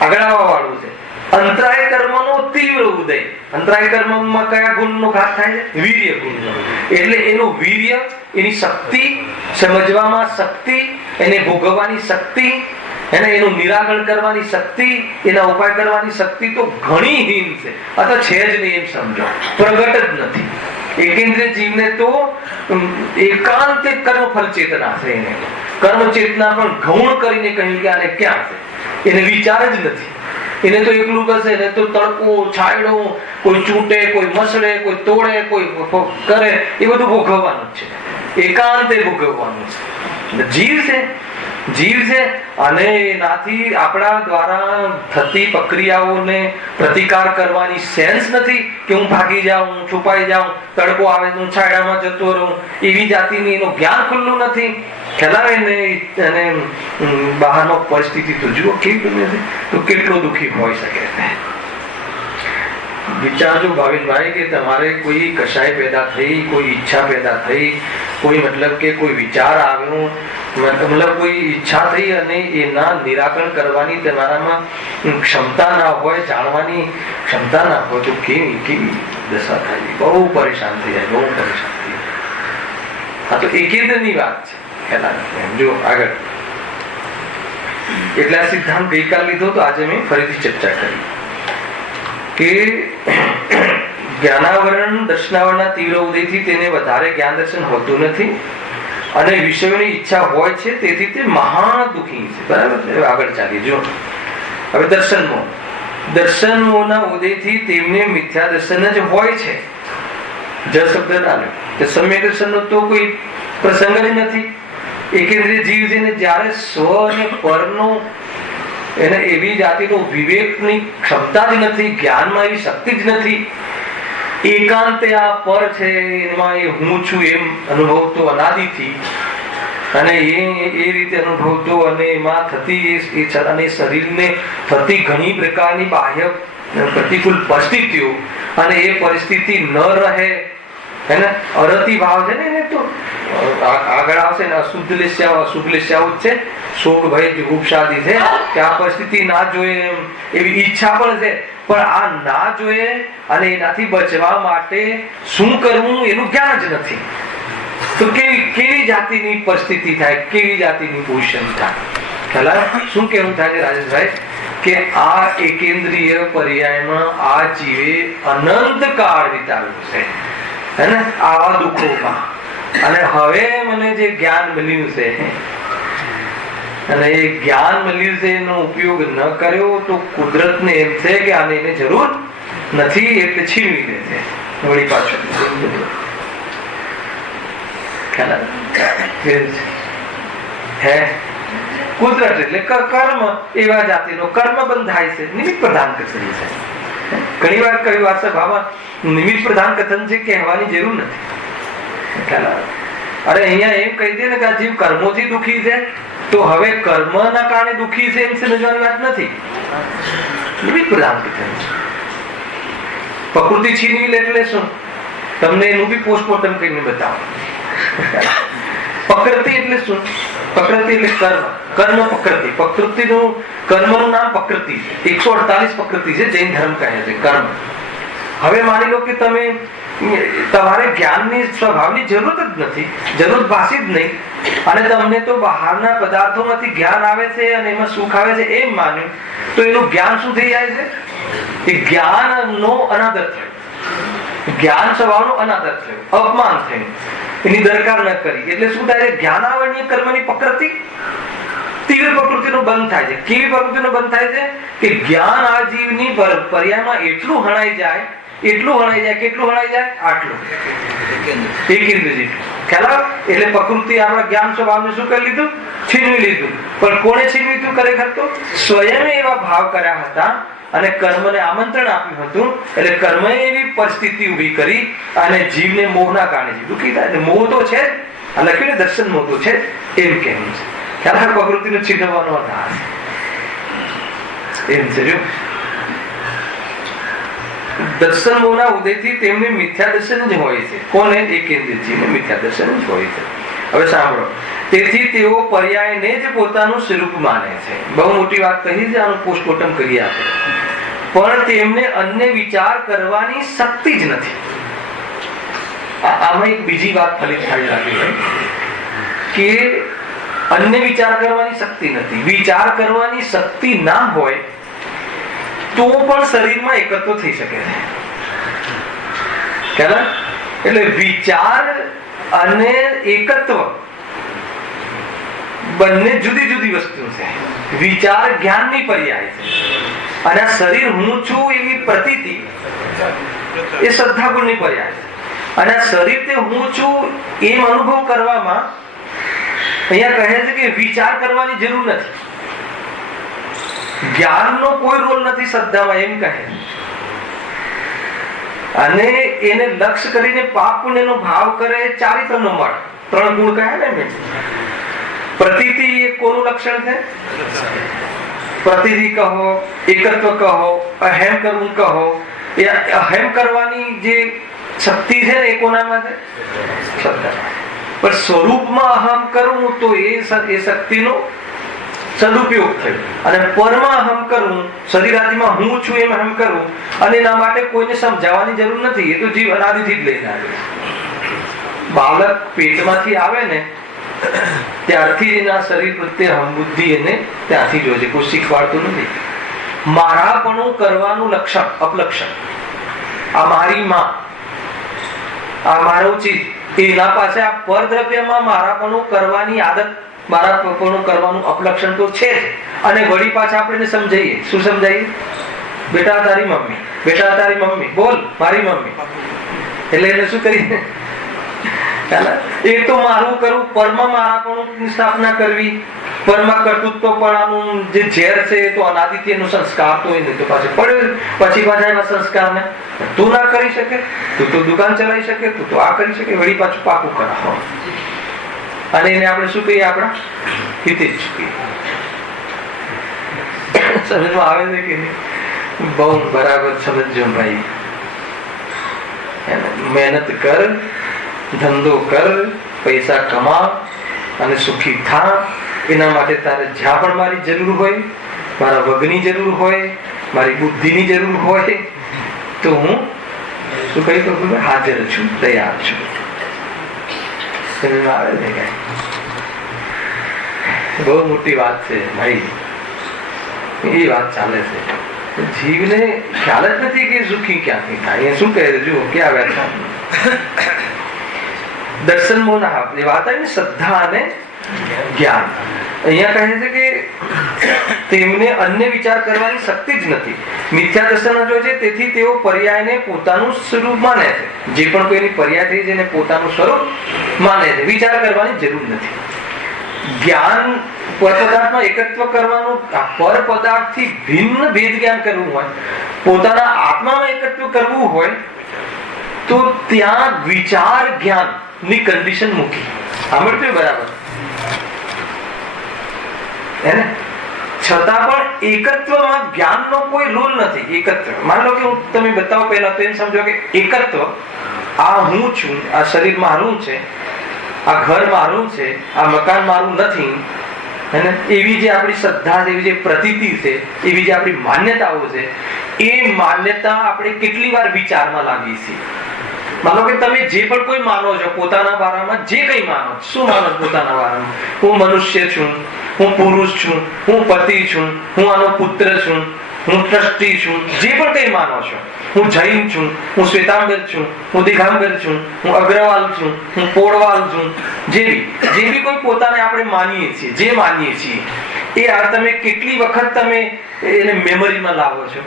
આગળ આવવા વાળું છે, અંતરાય કર્મનો તીવ્ર ઉદય. અંતરાય કર્મમાં કયા ગુણનો ઘાત થાય છે? વીર્ય ગુણનો. એટલે એનું વીર્ય, એની શક્તિ, સમજવામાં શક્તિ, એને ભોગવવાની શક્તિ, એને એનું નિરાકરણ કરવાની શક્તિ, એના ઉપાય કરવાની શક્તિ તો ઘણી હીન છે, અથવા છે જ નહીં એમ સમજો, પ્રગટ જ નથી. એકેન્દ્રિય જીવને તો એકાંત કર્મફળ ચેતના છે. એને કર્મ ચેતના પણ ગૌણ કરીને કહ્યું કે આને ક્યાં છે, એને વિચાર જ નથી. એને તો એકલું કશે, એને તો તડકો, છાંયડો, કોઈ ચૂંટે, કોઈ મસળે, કોઈ તોડે, કોઈ કરે, એ બધું ભોગવવાનું છે, એકાંતે ભોગવવાનું છે. જીવ છે અને એનાથી આપણા દ્વારા થતી પ્રક્રિયાઓને પ્રતિકાર કરવાની સેન્સ નથી કે હું ભાગી જાઉં, હું છુપાઈ જાઉં, તડકો આવે હું છાંયડામાં જતો રહું, એવી જાતિની એનું જ્ઞાન ખુલ્લું નથી. ખેલાવે ને અને બહારનો પરિસ્થિતિ તો જુઓ કેવી બને છે, તો કેટલો દુઃખી હોઈ શકે છે. વિચારજો ભાવિનભાઈ કે તમારે કોઈ કશાય પેદા થઈ, કોઈ ઈચ્છા પેદા થઈ, કોઈ મતલબ કે કોઈ વિચાર આવ્યો, મતલબ કોઈ ઈચ્છા થઈ અને એના નિરાકરણ કરવાની તમારામાં ક્ષમતા ના હોય, જાણવાની ક્ષમતા ના હોય, તો કેવી દશા થાય? બહુ પરેશાન થઈ જાય, બહુ પરેશાન થઈ જાય. હા, તો એકેન્દ્રની વાત છે. જો આગળ એટલે આ સિદ્ધાંત ગઈકાલ લીધો તો આજે મેં ફરીથી ચર્ચા કરી કે જ્ઞાનાવરણ દર્શનાવરણના તીવ્ર ઉદયથી તેને વધારે જ્ઞાન દર્શન હોતું નથી અને વિષયોની ઈચ્છા હોય છે, તેથી તે મહા દુઃખી છે. બરાબર. આગળ ચાલી જો હવે દર્શનોના ઉદયથી તેમને મિથ્યા દર્શન જ હોય છે. જ શબ્દ ના લે કે સમ્યક દર્શનનો તો કોઈ પ્રસંગ જ નથી. એકેન્દ્રિય જીવ છે ને જ્યારે સ્વ અને પરનો એને એવી જાતિનો વિવેકની ક્ષમતા જ નથી, જ્ઞાનમાં એવી શક્તિ જ નથી. એકાંતે આ પર છે, એમાં એ હું છું એમ અનુભવતો અનાદિથી અને એ રીતે અનુભવતો અને એમાં થતી અને શરીરને થતી ઘણી પ્રકારની બાહ્ય પ્રતિકૂળ પરિસ્થિતિઓ અને એ પરિસ્થિતિ ન રહે એને અરતિ ભાવ છે ને, એને તો આગળ આવશે ને અશુદ્ધ લેસ્યાઓ છે, શોક ભય જુગુપ્સાદી છે કે આ પરિસ્થિતિ ના જોઈએ એવી ઈચ્છા પણ છે, પણ આ ના જોઈએ અને એનાથી બચવા માટે શું કરવું એનું જ્ઞાન જ નથી. તો કેવી જાતિની પરિસ્થિતિ થાય, કેવી જાતિની પોઝિશન થાય. ખ્યાલ શું કેવું થાય છે રાજેશભાઈ કે આ એકેન્દ્રિય પર્યાયમાં આ જીવે અનંત કાળ વિતાવ્યું છે હે ને આવા દુઃખોમાં, અને હવે મને જે જ્ઞાન મળ્યું છે અને એ જ્ઞાન મળ્યું છે એનો ઉપયોગ ન કર્યો તો કુદરતને એમ છે કે આને એને જરૂર નથી એટલે છીનવી લે છે વળી પાછળ. હે કુદરત એટલે કર્મ એવા જાતિનો કર્મ બંધાય છે, નિમિત્ત પ્રધાન કથન છે. ઘણી વાર કઈ વાત સભામાં નિમિત્ત પ્રધાન કથન છે કહેવાની જરૂર નથી. અરે અહીંયા એમ કહી દે ને કે આ જીવ કર્મોથી દુઃખી છે તો હવે કર્મના કારણે દુઃખી છે એમ સમજવાની વાત નથી. નિમિત્ત પ્રધાન કથન છે. પ્રકૃતિ છીનવી લે એટલે શું, તમને એનું બી પોસ્ટમોર્ટમ કરીને બતાવો. પ્રકૃતિ એટલે શું? પ્રકૃતિ એટલે કર્મ પ્રકૃતિ. પ્રકૃતિનું કર્મનું નામ પ્રકૃતિ છે. 148 પ્રકૃતિ છે, જૈન ધર્મ કહે છે કર્મ. હવે માની લો કે તમારે જ્ઞાનની સ્વભાવની જરૂરત જ નથી, જરૂર ભાષી જ નહીં, અને તમને તો બહારના પદાર્થોમાંથી જ્ઞાન આવે છે અને એમાં સુખ આવે છે એમ માન્યું, તો એનું જ્ઞાન શું થઈ જાય છે? એ જ્ઞાનનો અનાદર થયો, જ્ઞાન સ્વભાવનો અનાદર થયો, અપમાન થયું, એની દરકાર ન કરી. એટલે શું થાય છે? જ્ઞાનાવરણીય કર્મની પ્રકૃતિ તીવ્ર પ્રકૃતિનો બંધ થાય છે. કેવી પ્રકૃતિનો બંધ થાય છે કે જ્ઞાન આ જીવની પર્યાયમાં એટલું હણાઈ જાય, કેટલું હણાઈ જાય આટલું એકેન્દ્ર જેટલું. ખ્યાલ? એટલે પ્રકૃતિ આપણા જ્ઞાન સ્વભાવને શું કરી લીધું? છીનવી લીધું. પણ કોણે છીનવી લીધું? ખરેખર તો સ્વયં એવા ભાવ કર્યા હતા અને કર્મને આમંત્રણ આપ્યું હતું. એટલે કર્મે એવી પરિસ્થિતિ ઉભી કરી અને જીવને મોહના કારણે દુઃખી થાય. મોહ તો છે જ, લખ્યું ને દર્શન મોહ તો છે એમ કહેવું છે. ખ્યાલ? પ્રકૃતિને છીનવવાનો એમ છે. જો દર્શન મોહના ઉદયથી તેમને મિથ્યા દર્શન જ હોય છે. કોને? એકેન્દ્રિય જીવને મિથ્યા દર્શન જ હોય છે. હવે સાંભળો, તેથી તેઓ પર્યાયને જ પોતાનું સ્વરૂપ માને છે. બહુ મોટી વાત કહી છે, આનું પોસ્ટમોર્ટમ કરી આપે. પણ તેમને અન્ય વિચાર કરવાની શક્તિ જ નથી. આમાં એક બીજી વાત ફલિત થઈ લાગી કે અન્ય વિચાર કરવાની શક્તિ નથી. વિચાર કરવાની શક્તિ ના હોય તો પણ શરીરમાં એકત્વ થઈ શકે છે. એટલે વિચાર અને એકત્વ બંને જુદી જુદી વસ્તુ છે. વિચાર જ્ઞાનની પર્યાય છે અને આ શરીર હું છું એવી પ્રતીતિ એ શ્રદ્ધા ગુણની પર્યાય છે. અને આ શરીર તે હું છું એમ અનુભવ કરવામાં અહીંયા કહે છે કે વિચાર કરવાની જરૂર નથી, જ્ઞાનનો કોઈ રોલ નથી શ્રદ્ધામાં એમ કહે. અને એને લક્ષ્ય કરીને પાપ પુણ્યનો ભાવ કરે, ચારિત્રનો મઠ, 3 ગુણ કહે ને. પ્રતીતિ એ કોનું લક્ષણ છે? પ્રતીતિ કહો, એકત્વ કહો, અહેમ કરવું કહો. એ અહેમ કરવાની જે શક્તિ છે ને એ કોનામાં છે? શ્રદ્ધા. પણ સ્વરૂપમાં અહમ કરવું તો એ શક્તિનો સદુપયોગ થયો. અને પરમાં અહમ કરવું, શરીરાદિમાં હું છું એમ અહમ કરવું, અને એના માટે કોઈને સમજાવવાની જરૂર નથી. એ તો જીવ અનાદિથી જ લઈને આવે. બાળક પેટમાંથી આવે ને ત્યારથી એના શરીર પ્રત્યે હમબુદ્ધિ એને ત્યાંથી જોજે, કોઈ શીખવાડતું નથી. મારાપણું કરવાનું લક્ષણ અપલક્ષણ, આ મારી માં, આ મારું ચીજ, એના પાસે આ પરદ્રવ્યમાં મારાપણું કરવાની આદત, મારાપણું કરવાનું અપલક્ષણ તો છે જ. અને વળી પાછા આપણે સમજાઈએ, શું સમજાઈએ? બેટા તારી મમ્મી, બેટા તારી મમ્મી, બોલ મારી મમ્મી. એટલે એને શું કરીએ? એ તો મારું કરવું, પરમાં મારાપણું સ્થાપના કરવી, પરમાં કર્તૃત્વપણાનું જે ઝેર છે એ તો અનાદિથી એનો સંસ્કાર તો એને તો પાછળ પડ્યો. પછી પાછા એવા સંસ્કારને તું ના કરી શકે, તું તો દુકાન ચલાવી શકે, તું તો આ કરી શકે, વળી પાછું પાકું કરાવો. અને એને આપણે શું કહીએ? આપણા હિતે જ કહીએ. સમજમાં આવે છે કે નહીં? બહુ બરાબર સમજો ભાઈ. મહેનત કર, ધંધો કર, પૈસા કમા અને સુખી થા. એના માટે તારે જ્યાં પણ મારી જરૂર હોય, મારા વગની જરૂર હોય, મારી બુદ્ધિની જરૂર હોય, તો હું શું કહી શકું? હાજર છું, તૈયાર છું. સમજમાં આવે છે કઈ? બહુ મોટી વાત છે ભાઈ. એ વાત ચાલે છે. જીવને ખ્યાલ જ નથી કે સુખી ક્યાંથી થાય. એ શું કહે છે? જુઓ ક્યાં વ્યાખ્યા. દર્શન મોના એ વાત આવી, શ્રદ્ધા અને જ્ઞાન. અહીંયા કહે છે કે તેમને અન્ય વિચાર કરવાની શક્તિ જ નથી. મિથ્યા દર્શન જો છે, તેથી તેઓ પર્યાયને પોતાનું સ્વરૂપ માને છે. જે પણ કોઈની પર્યાય થઈ છે એને પોતાનું સ્વરૂપ માને છે. વિચાર કરવાની જરૂર નથી. જ્ઞાન પર પદાર્થમાં એકત્વ કરવાનું, પર પદાર્થથી ભિન્ન ભેદ જ્ઞાન કરવું હોય, પોતાના આત્મામાં એકત્વ કરવું હોય, તો ત્યાં વિચાર જ્ઞાન ની કન્ડિશન મૂકી. સાંભળતું બરાબર? એને છતાં પણ એકત્વમાં જ્ઞાનનો કોઈ રોલ નથી. એકત્વ માની લો કે હું તમે બતાવો પહેલા તો એમ સમજો કે એકત્વ, આ હું છું, આ શરીર મારું છે, આ ઘર મારું છે, આ મકાન મારું નથી. એવી જે આપણી શ્રદ્ધા છે, એવી જે પ્રતીતિ છે, એવી જે આપણી માન્યતાઓ છે, એ માન્યતા આપણે કેટલી વાર વિચારમાં લાવીએ છીએ. માનો કે તમે જે પણ કોઈ માનો છો પોતાના બારામાં, જે કઈ માનો, શું માનો પોતાના બારામાં? હું મનુષ્ય છું, હું પુરુષ છું, હું પતિ છું, હું આનો પુત્ર છું, હું ટ્રસ્ટી છું, જે પણ કઈ માનો છો, હું જૈન છું, હું શ્વેતાંબર છું, હું દિગંબર છું, હું અગ્રવાલ છું, હું પોળવાલ છું, જે બી કોઈ પોતાને આપણે માનીએ છીએ, જે માનીએ છીએ, એ આ તમે કેટલી વખત તમે એને મેમરીમાં લાવો છો?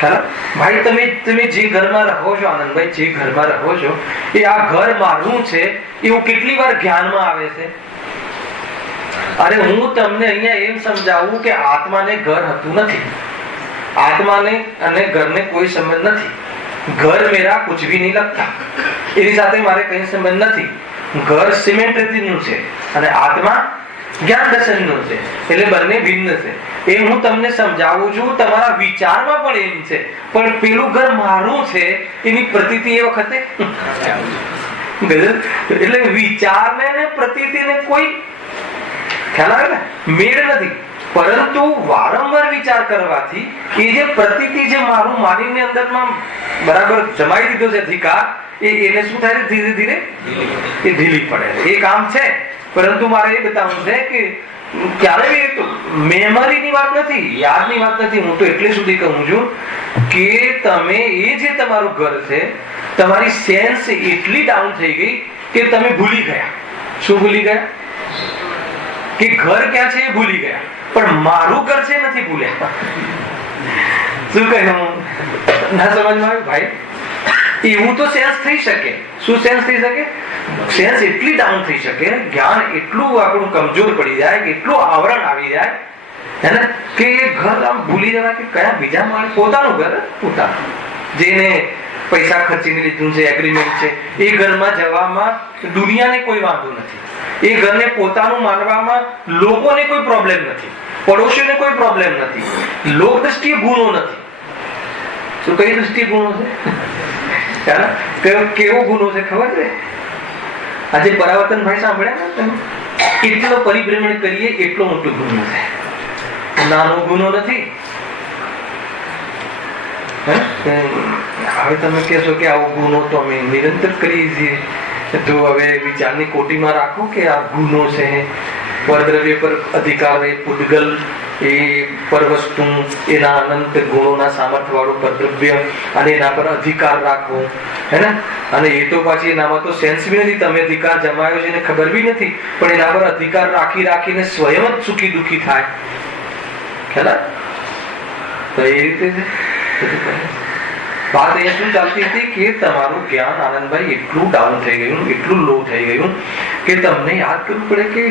ખરા ભાઈ? તમે જે ઘરમાં રહો છો આનંદભાઈ, જે ઘરમાં રહો છો, એ આ ઘર મારું છે એવું કેટલી વાર જ્ઞાનમાં આવે છે? અરે હું તમને અહીંયા એમ સમજાવું કે આત્માને ઘર હતું નથી. આત્માને અને ઘરને કોઈ સંબંધ નથી. ઘર મેરા કુછ ભી નહીં લગતા, એની સાથે મારે કઈ સંબંધ નથી. ઘર સિમેન્ટ રેતીનું છે અને આત્મા જ્ઞાન દર્શનનું છે. એટલે બંને ભિન્ન છે. એ હું તમને સમજાવું છું. તમારા વિચારમાં પણ એમ છે, પણ પેલું ઘર મારું છે એની પ્રતીતિ એ વખતે એટલે વિચારને અને પ્રતીતિને કોઈ ખ્યાલ આવે ને મેળ નથી. પરંતુ વારંવાર વિચાર કરવાથી એ જે પ્રતીતિ જે મારું માનીને અંદરમાં બરાબર જમાઈ દીધો છે અધિકાર, એને શું થાય? ધીરે ધીરે એ ઢીલી પડે. એ કામ છે, પરંતુ મારે એ બતાવવું છે કે ક્યારે મેમરીની વાત નથી, યાદની વાત નથી. હું તો એટલે સુધી કહું છું કે તમે એ જે તમારું ઘર છે, તમારી સેન્સ એટલી ડાઉન થઈ ગઈ કે તમે ભૂલી ગયા. શું ભૂલી ગયા? કે ઘર ક્યાં છે એ ભૂલી ગયા, પણ મારું ઘર છે નથી ભૂલ્યા. શું કહ્યું? ના સમજમાં આવ્યું ભાઈ? એવું તો સેન્સ થઈ શકે. શું સેન્સ થઈ શકે? સેન્સ એટલી ડાઉન થઈ શકે, જ્ઞાન એટલું આપણું કમજોર પડી જાય, એટલું આવરણ આવી જાય હે કે ઘર આમ ભૂલી જવાય કે કયા બીજા માણસ, પોતાનું ઘર પોતાનું, જેને પૈસા ખર્ચીને લીધું છે, એગ્રીમેન્ટ છે, એ ઘરમાં જવામાં દુનિયાને કોઈ વાંધો નથી. એ ઘરને પોતાનું માનવામાં લોકોને કોઈ પ્રોબ્લેમ નથી, પડોશીને કોઈ પ્રોબ્લેમ નથી, લોક દ્રષ્ટિએ ગુનો નથી. શું કઈ દ્રષ્ટિએ ગુનો છે? કેવો ગુનો છે ખબર છે? આજે પરાવર્તન ભાઈ સાંભળ્યા ને? એટલો પરિભ્રમણ કરીએ એટલો મોટો ગુનો છે, નાનો ગુનો નથી. હવે તમે કહેશો કે આવો ગુનો તો અમે નિરંતર કરીએ છીએ, તો હવે વિચારની કોટીમાં રાખો કે આ ગુનો છે, પરદ્રવ્ય પર અધિકાર એ પૂતગલ, એ પરવસ્તુ, એના અનંત ગુણોના સામર્થ્ય વાળું પરદ્રવ્ય, અને એના પર અધિકાર રાખવો, હે ને? અને એ તો પાછી એનામાં તો સેન્સ બી નથી, તમે અધિકાર જમાયો છે એને ખબર બી નથી, પણ એના પર અધિકાર રાખીને સ્વયં જ સુખી દુઃખી થાય. ખ્યાલ? તો એ રીતે વાત અહીંયા શું ચાલતી હતી કે તમારું જ્ઞાન આનંદભાઈ એટલું ડાઉન થઈ ગયું, એટલું લો થઈ ગયું કે તમને યાદ કરવું પડે કે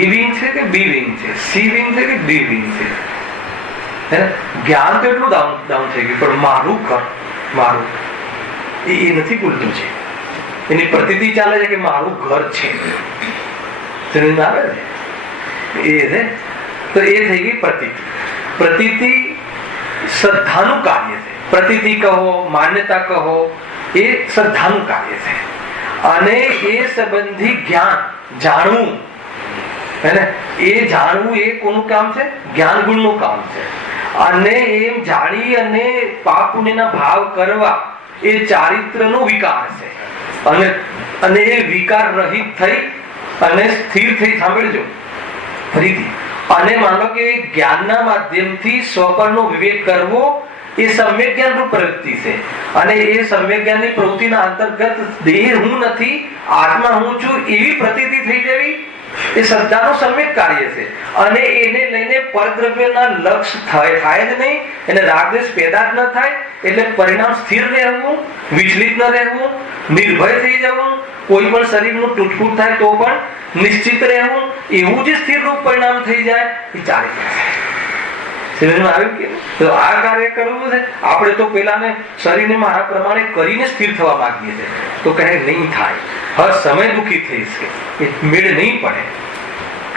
એ વિંગ છે કે બી વિંગ છે, સી વિંગ છે કે ડી વિંગ છે. જ્ઞાન તો એટલું ડાઉન થઈ ગયું, પણ મારું ઘર, મારું એ નથી ભૂલતું છે. એની પ્રતીતિ ચાલે છે કે મારું ઘર છે, સમજ આવે ને? એ છે. તો એ થઈ ગઈ પ્રતીતિ. પ્રતીતિ શ્રદ્ધાનું કાર્ય છે. પ્રતીતિ કહો, માન્યતા કહો, એ શ્રદ્ધાનું કાર્ય છે. અને એ સંબંધી જ્ઞાન, જાણવું, હે, એ જાણવું એ કોનું કામ છે? જ્ઞાન ગુણનું કામ છે. અને એમ જાણી અને પાપ પુણ્યના ભાવ કરવા એ ચારિત્રનો વિકાર છે. અને એ વિકાર રહિત થઈ અને સ્થિર થઈ, સાંભળજો ફરીથી, અને માનો કે જ્ઞાનના માધ્યમથી સ્વપરનો વિવેક કરવો એ સમ્યક જ્ઞાન રૂપ પ્રવૃત્તિ છે. અને એ સમ્યક જ્ઞાનની પ્રવૃત્તિના અંતર્ગત દેહ હું નથી, આત્મા હું છું એવી પ્રતીતિ થઈ જવી એ શ્રદ્ધાનું સમ્યક કાર્ય છે. અને એને લઈને પરદ્રવ્યના લક્ષ થાય જ નહીં, એને રાગદ્વેષ પેદા જ ન થાય, એટલે પરિણામ સ્થિર રહેવું, વિચલિત ન રહેવું, નિર્ભય થઈ જવું, કોઈ પણ શરીરનું તૂટફૂટ થાય તો પણ નિશ્ચિત રહેવું, એવું જે સ્થિર રૂપ પરિણામ થઈ જાય એ ચારિત્ર છે. સમજમાં આવ્યું કે? તો આ કાર્ય કરવું છે. આપણે તો પેલાને શરીરને મારા પ્રમાણે કરીને સ્થિર થવા માંગીએ છીએ, તો કહે નહીં થાય, હર સમય દુઃખી થઈશ, એ મેળ નહીં પડે.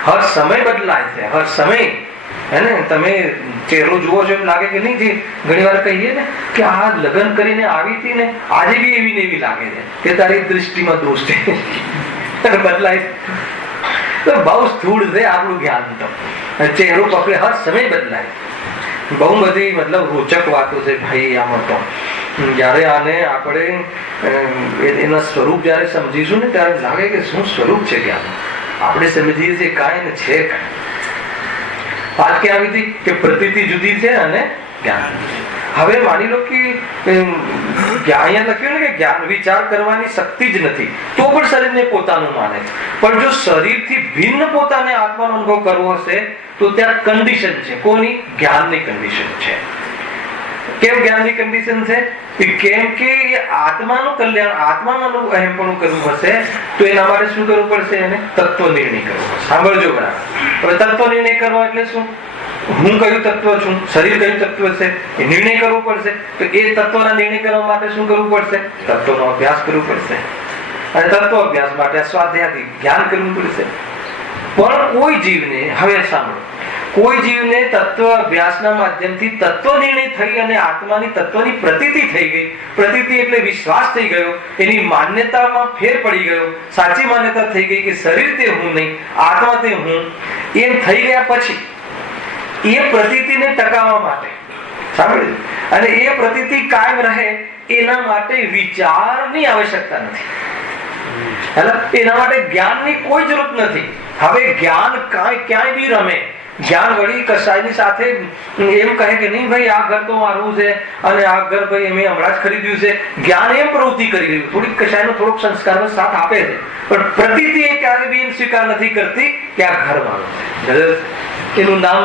હર સમય બદલાય છે, હર સમય, હે ને? તમે ચહેરો જુઓ છો એમ લાગે કે નહીં? જે ઘણી વાર કહીએ ને કે આ લગ્ન કરીને આવી હતી ને, આજે બી એવી ને એવી લાગે છે કે તારી દૃષ્ટિમાં દોષ છે, બદલાય. તો બહુ સ્થૂળ છે આપણું જ્ઞાન. તો ચહેરો પકડે, હર સમય બદલાય. બહુ બધી મતલબ રોચક વાતો છે ભાઈ આમાં તો. જયારે આને આપણે એના સ્વરૂપ જયારે સમજીશું ને ત્યારે લાગે કે શું સ્વરૂપ છે જ્ઞાન. આપણે સમજીએ છીએ કાંઈ ને છે કાંઈ. વાત ક્યાં આવી હતી કે પ્રતીતિ જુદી છે અને જ્ઞાન. હવે માની લો કે અહીંયા લખ્યું ને કે જ્ઞાન વિચાર કરવાની શક્તિ જ નથી, તો પણ શરીરને પોતાનું માને છે. પણ જો શરીરથી ભિન્ન પોતાને આત્માનો અનુભવ કરવો હશે તો ત્યાં કન્ડિશન છે. કોની? જ્ઞાનની કન્ડિશન છે. કેમ જ્ઞાનની કન્ડિશન છે? કેમ કે આત્માનું કલ્યાણ, આત્મામાં અહેમપણું કરવું હશે તો એના માટે શું કરવું પડશે? એને તત્વ નિર્ણય કરવો પડશે. સાંભળજો બરાબર. હવે તત્વ નિર્ણય કરવો એટલે શું? હું કયું તત્વ છું, શરીર કયું તત્વ છે, એ નિર્ણય કરવો પડશે. તો એ તત્વના નિર્ણય કરવા માટે શું કરવું પડશે? તત્વનો અભ્યાસ કરવો પડશે. અને તત્વ અભ્યાસ માટે સ્વાધ્યાયથી જ્ઞાન કરવું પડશે. પણ કોઈ જીવને, હવે સાંભળો, કોઈ જીવને તત્વ અભ્યાસના માધ્યમથી તત્વ નિર્ણય થઈ અને આત્માની તત્વની પ્રતીતિ થઈ ગઈ. પ્રતીતિ એટલે વિશ્વાસ થઈ ગયો, એની માન્યતામાં ફેર પડી ગયો, સાચી માન્યતા થઈ ગઈ કે શરીર તે હું નહીં, આત્મા તે હું. એમ થઈ ગયા પછી એ પ્રતીતિને ટકાવવા માટે, સાંભળ્યું, અને એ પ્રતીતિ કાયમ રહે એના માટે વિચારની આવશ્યકતા નથી. એના માટે જ્ઞાનની કોઈ જરૂરત નથી. હવે જ્ઞાન ક્યાંય બી રમે. જ્ઞાન વળી કસાયની સાથે એમ કહે કે નહીં ભાઈ આ ઘર તો મારું છે અને આ ઘર ભાઈ મેં હમણાં જ ખરીદ્યું છે. જ્ઞાન એમ પ્રવૃત્તિ કરી રહ્યું, થોડીક કસાયનો થોડોક સંસ્કારનો સાથ આપે છે, પણ પ્રતીતિ એ ક્યારે બી એમ સ્વીકાર નથી કરતી કે આ ઘર મારું છે. એનું નામ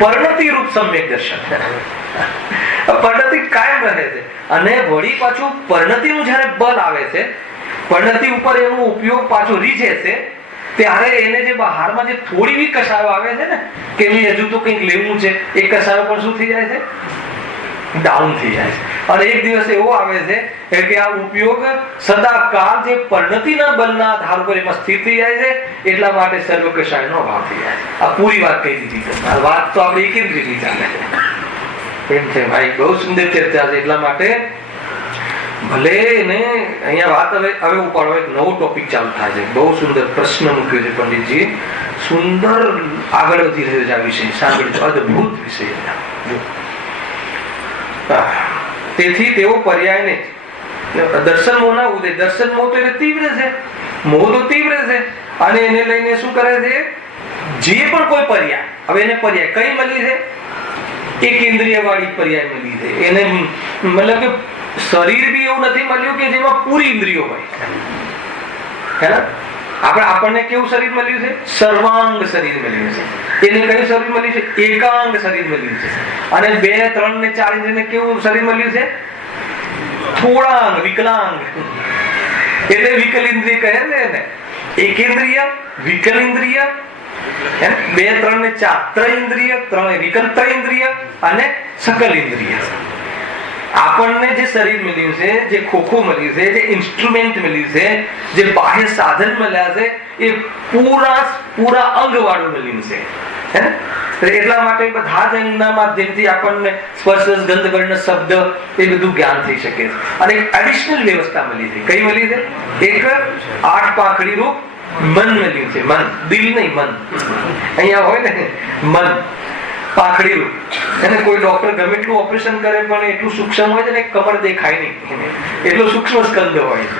પરિણતિ રૂપ સમ્યક દર્શન. પરિણતિ કાયમ રહે છે. અને વળી પાછું પરિણતિનું જયારે બળ આવે છે, પરિણતિ ઉપર એનો ઉપયોગ પાછો રીઝે છે, ત્યારે એને જે બહારમાં જે થોડી બી કસાયો આવે છે ને કે હજુ તો કંઈક લેવું છે, એ કસાયો પણ શું થઈ જાય છે? ડાઉન થઈ જાય છે. અને એક દિવસ એવો આવે છે કે આ ઉપયોગ સદાકાળ જે પરિણતિના બળના આધાર પર એમાં સ્થિર થઈ જાય છે, એટલા માટે સર્વ કસાયનો અભાવ થઈ જાય છે. આ પૂરી વાત કહી દીધી છે. આ વાત તો આપણે એક જ રીતે ચાલે એમ છે ભાઈ. બહુ સુંદર ચર્ચા છે. એટલા માટે ભલે ને અહીંયા વાત હવે ઉપાડો, એક નવો ટોપિક ચાલુ થાય છે. બહુ સુંદર પ્રશ્ન મૂક્યો છે પંડિતજી, સુંદર આગળ વધી રહ્યો છે આ વિષય. સાંભળજો, અદભુત વિષય. તેથી તેઓ પર્યાયને દર્શન મોહ ના ઉદય. દર્શન મોહ તો એટલે તીવ્ર છે, મોહ તો તીવ્ર છે, અને એને લઈને શું કરે છે? જે પણ કોઈ પર્યાય, હવે એને પર્યાય કઈ મળી છે? એક ઇન્દ્રિય વાળી પર્યાય મળી છે. એને મતલબ કે શરીર બી એવું નથી મળ્યું કે જેમાં પૂરી ઇન્દ્રિયો હોય, હે ને? આપણને કેવું શરીર મળ્યું છે? સર્વાંગ શરીર મળ્યું છે. એને કયું શરીર મળ્યું છે? એકાંગ શરીર મળ્યું છે. અને 2, 3 ને 4 ઇન્દ્રિયને કેવું શરીર મળ્યું છે? થોડાંગ, વિકલાંગ. એટલે વિકલ ઇન્દ્રિય કહે છે ને. એકેન્દ્રિય, વિકલ ઇન્દ્રિય, 2, 3 ને 4 ત્રણ ઇન્દ્રિય, 3 વિકલ ઇન્દ્રિય અને સકલ ઇન્દ્રિય. આપણને જે શરીર મળ્યું છે, જે ખોખું મળ્યું છે, જે ઇન્સ્ટ્રુમેન્ટ મળ્યું છે, જે બાહ્ય સાધન મળ્યા છે, એ પૂરા અંગ વાળું મળ્યું છે, હે ને? એટલા માટે બધા જ અંગના માધ્યમથી આપણને સ્પર્શ, ગંધ, વર્ણ, શબ્દ એ બધું જ્ઞાન થઈ શકે છે. અને એક એડિશનલ વ્યવસ્થા મળી છે. કઈ મળી છે? એક 8 પાંખડી રૂપ મન મળ્યું છે. મન, દિલ નહીં, મન. અહીંયા હોય ને મન, પાંખડી રૂપ. એને કોઈ ડોક્ટર ગમે એટલું ઓપરેશન કરે પણ એટલું સૂક્ષ્મ હોય છે ને, કમર દેખાય નહીં, એટલો સૂક્ષ્મ સ્કંદ હોય છે.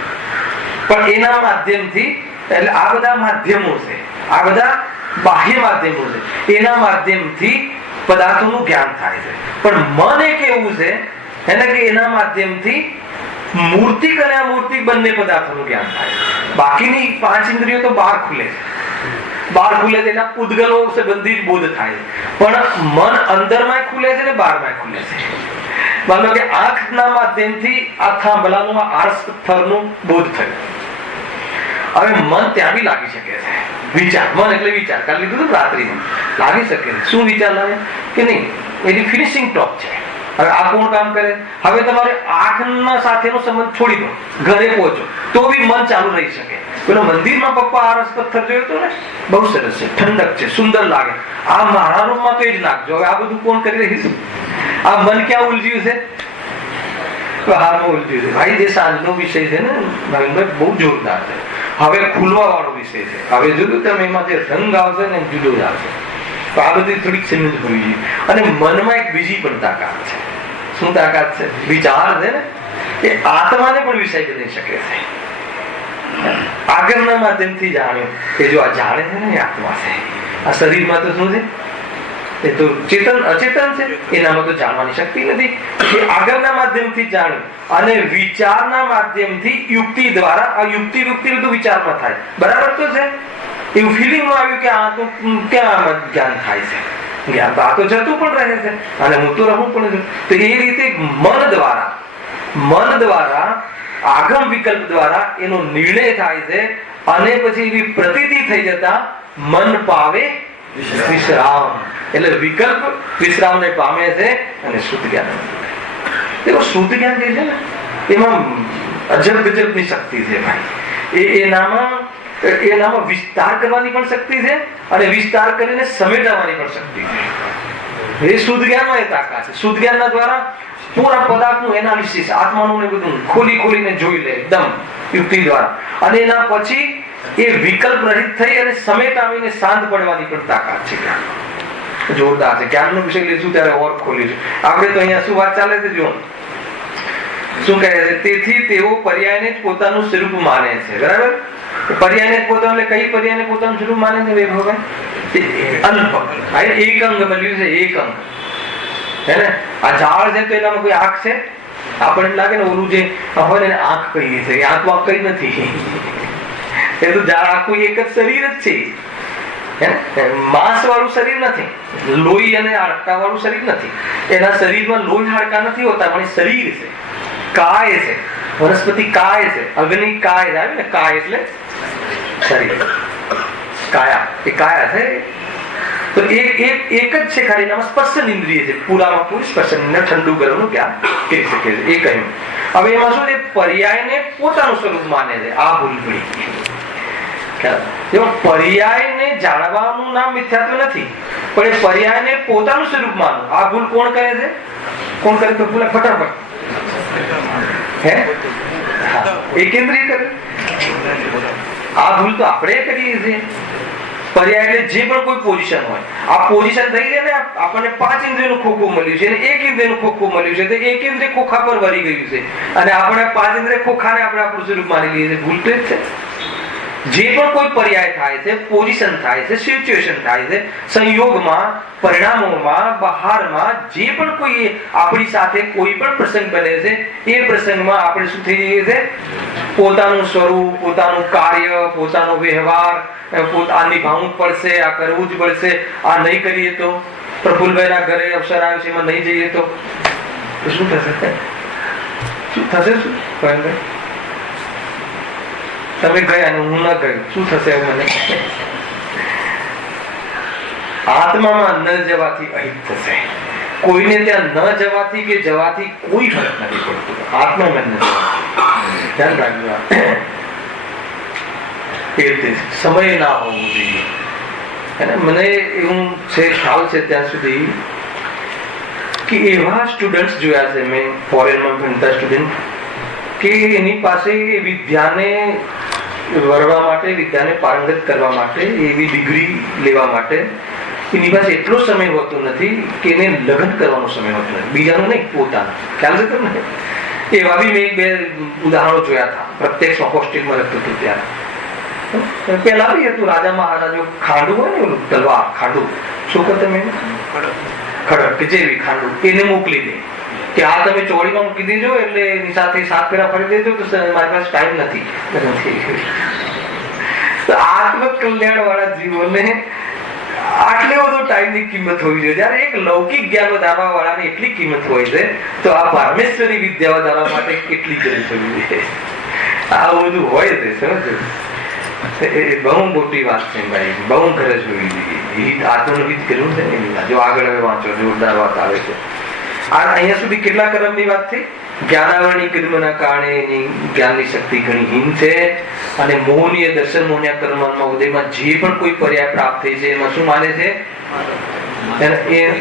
પણ એના માધ્યમથી, એટલે આ બધા માધ્યમો છે, આ બધા બાહ્ય માધ્યમો છે, એના માધ્યમથી પદાર્થોનું જ્ઞાન થાય છે. પણ મન એક એવું છે એને કે એના માધ્યમથી મૂર્તિક અને અમૂર્તિક બંને પદાર્થોનું જ્ઞાન થાય. બાકીની 5 ઇન્દ્રિયો તો બહાર ખુલે છે, બહાર ખુલે છે, એના પૂદગલો સંબંધી જ બોધ થાય છે. પણ મન અંદરમાં ખુલે છે ને બહારમાં ખુલે છે. માનો કે આંખના માધ્યમથી આ થાંભલાનું, આ આર્થરનું બોધ થયું. હવે મન ત્યાં બી લાગી શકે છે. વિચાર, મન એટલે વિચાર, કાલે લીધું રાત્રિમાં લાગી શકે છે. શું વિચાર લાગે કે નહીં, એની ફિનિશિંગ ટોપ છે. હવે આ કોણ કામ કરે? હવે તમારે આંખના સાથેનો સંબંધ છોડી દો, ઘરે પહોંચો તો બી મન ચાલુ રહી શકે. પેલો મંદિરમાં પપ્પા આ પથ્થર જોયો તો ને, બહુ સરસ છે, ઠંડક છે, સુંદર લાગે, આ મારા રૂમમાં તો એ જ નાખજો. હવે આ બધું કોણ કરી રહ્યું છે? આ મન ક્યાં ઉલઝ્યું છે? હારમાં ઉલઝ્યું છે. ભાઈ જે સાંજનો વિષય છે ને નવીનભાઈ, બહુ જોરદાર છે. હવે ખુલવા વાળો વિષય છે. હવે જોયું તમે એમાં જે રંગ આવશે ને જુદો જ આવશે. તો આ બધી થોડીક સમજ હોવી જોઈએ. અને મનમાં એક બીજી પણ તાકાત છે. શું તાકાત છે? વિચાર છે ને, એ આત્માને પણ વિષય બની શકે છે. આગળના માધ્યમથી જાણ્યું કે જો આ જાણે છે ને એ આત્મા છે. આ શરીરમાં તો શું છે? એ તો ચેતન અચેતન છે, એનામાં તો જાણવાની શક્તિ નથી. એ આગળના માધ્યમથી જાણ્યું અને વિચારના માધ્યમથી યુક્તિ દ્વારા, આ યુક્તિ બધું વિચારમાં થાય, બરાબર તો છે. એવું ફિલિંગમાં આવ્યું કે આ તો ક્યાં જ્ઞાન થાય છે. જ્ઞાન તો આ તો જતું પણ રહે છે અને હું તો રહું પણ છું. તો એ રીતે મન દ્વારા આગમ વિકલ્પ દ્વારા એનો નિર્ણય થાય છે. અને પછી એવી પ્રતીતિ થઈ જતા મન પાવે વિશ્રામ. એટલે વિકલ્પ વિશ્રામને પામે છે અને શુદ્ધ જ્ઞાન. એવો શુદ્ધ જ્ઞાન જે છે ને, એમાં અજબ ગજબની શક્તિ છે ભાઈ. એનામાં વિસ્તાર કરવાની પણ શક્તિ છે અને વિસ્તાર કરીને સમેટાવાની પણ શક્તિ છે. એ શુદ્ધ જ્ઞાનમાં એ તાકાત છે. શુદ્ધ જ્ઞાનના દ્વારા પૂરા પદાર્થનું એનાલિસિસ, આત્માનું ને બધું ખોલીને જોઈ લે એકદમ યુક્તિ દ્વારા. અને એના પછી એ વિકલ્પ રહિત થઈ અને સમેટાવીને શાંત પડવાની પણ તાકાત છે. જોરદાર છે. જ્ઞાનનો વિષય લઈશું ત્યારે ઓર ખોલીશું. આપણે તો અહીંયા શું વાત ચાલે છે જો, શું કહે છે? તેથી તેઓ પર્યાયને જ પોતાનું સ્વરૂપ માને છે. બરાબર? પર્યાયને પોતાનું, એટલે કઈ પર્યાયને પોતાનું સ્વરૂપ માને છે? એક અંગ મળ્યું છે, એક અંગ, હે ને? આ ઝાડ છે તો એનામાં કોઈ આંખ છે? આપણને લાગે ને ઓલું જે હોય ને આંખ કહીએ છે, એ આંખ વાંખ કઈ નથી. એ તો ઝાડ આખું એક જ શરીર જ છે. માંસ વાળું શરીર નથી, લોહી અને હાડકા વાળું શરીર નથી. એના શરીરમાં લોહી હાડકા નથી હોતા, પણ શરીર છે, કાય છે, વનસ્પતિ કાય છે, અગ્નિ કાય આવે ને, કાય એટલે શરીર, કાયા, એ કાયા છે. તો એક જ છે ખાલી, એનામાં સ્પર્શન ઇન્દ્રિય છે, પૂરામાં પૂરી સ્પર્શન ઠંડુ ગરમનું જ્ઞાન કરી શકે છે. એ કહ્યું. હવે એમાં શું છે? પર્યાયને પોતાનું સ્વરૂપ માને છે. આ ભૂલ પડી. પર્યાયને જાણવાનું નામ મિથ્યાત્વ નથી, પણ એ પર્યાયને પોતાનું સ્વરૂપ માનવું, આ ભૂલ કોણ કરે છે? કોણ કરે તો ભૂલ ફટાફટ હે એકેન્દ્રીય કરે. આ ભૂલ તો આપણે કરીએ છીએ. પર્યાય એટલે જે પણ કોઈ પોઝિશન હોય, આ પોઝિશન થઈ જાય ને, આપણને 5 ઇન્દ્રિયનું ખોખું મળ્યું છે અને 1 ઇન્દ્રિયનું ખોખું મળ્યું છે, તો 1 ઇન્દ્રિય ખોખા પર વળી ગયું છે અને આપણે 5 ઇન્દ્રિય ખોખાને આપણે આપણું સ્વરૂપ માની લઈએ છીએ. ભૂલ તો જ છે. જે પણ કોઈ પર્યાય થાય છે, પોઝિશન થાય છે, સિચ્યુએશન થાય છે, સંયોગમાં, પરિણામોમાં, બહારમાં જે પણ કોઈ આપણી સાથે કોઈ પણ પ્રસંગ બને છે, એ પ્રસંગમાં આપણે શું થઈ જઈએ છે? પોતાનું સ્વરૂપ, પોતાનું કાર્ય, પોતાનો વ્યવહાર, આ નિભાવવું જ પડશે, આ કરવું જ પડશે, આ નહીં કરીએ તો, પ્રફુલ્લભાઈના ઘરે અવસર આવ્યો છે એમાં નહીં જઈએ તો શું થશે? શું થશે? શું તમે ગયા અને હું ના ગયું, શું થશે? મને આત્મામાં ન જવાથી અહિત થશે. કોઈને ત્યાં ન જવાથી કે જવાથી કોઈ ફરક નથી પડતો. આત્મામાં ન જવાથી ધ્યાન રાખજો. સમય ના હોવો જોઈએ. મને એવું છે, ખ્યાલ છે ત્યાં સુધી કે એવા સ્ટુડન્ટ જોયા છે મેં, ફોરેનમાં ભણતા સ્ટુડન્ટ, કે એની પાસે વિદ્યાને વરવા માટે, વિદ્યાને પારંગત કરવા માટે, એવી ડિગ્રી લેવા માટે એની પાસે એટલો સમય હોતો નથી કે એને લગ્ન કરવાનો સમય હોતો નથી. બીજાનું નહીં, પોતાનું. ખ્યાલ છે તમને? એવા બી મેં 2 ઉદાહરણો જોયા હતા. પ્રત્યક્ષમાં હોસ્ટેલમાં રહેતો હતો ત્યારે. પેલા બી હતું, રાજા મહારાજો ખાંડું હોય ને, તલવાર ખાંડું, શું કહો તમે? ખડક કે જેવી ખાંડું, એને મોકલી દે કે આ તમે ચોળીમાં મૂકી દેજો, એટલે એની સાથે 7 ફેરા ફરી દેજો, તો મારી પાસે ટાઈમ નથી. આત્મકલ્યાણ વાળા જીવોને આટલે બધો ટાઈમની કિંમત હોવી જોઈએ. જયારે એક લૌકિક જ્ઞાન વધારવા વાળાની એટલી કિંમત હોય છે, તો આ પરમેશ્વરી વિદ્યા વધારવા માટે કેટલી ગરજ હોવી જોઈએ. આ બધું હોય છે, સમજો. એ બહુ મોટી વાત છે ભાઈ, બહુ ગરજ હોવી જોઈએ. આત્મનિહિત કર્યું છે ને, જો આગળ હવે વાંચો, જોરદાર વાત આવે છે. અહીંયા સુધી કેટલા કર્મની વાત થઈ? જ્ઞાનાવરણી કર્મના કારણે એની જ્ઞાનની શક્તિ ઘણી હીન છે, અને મોહનીય દર્શન મોહનીય કર્મમાં ઉદયમાં જે પણ કોઈ પર્યાય પ્રાપ્ત થઈ છે એમાં શું માને છે?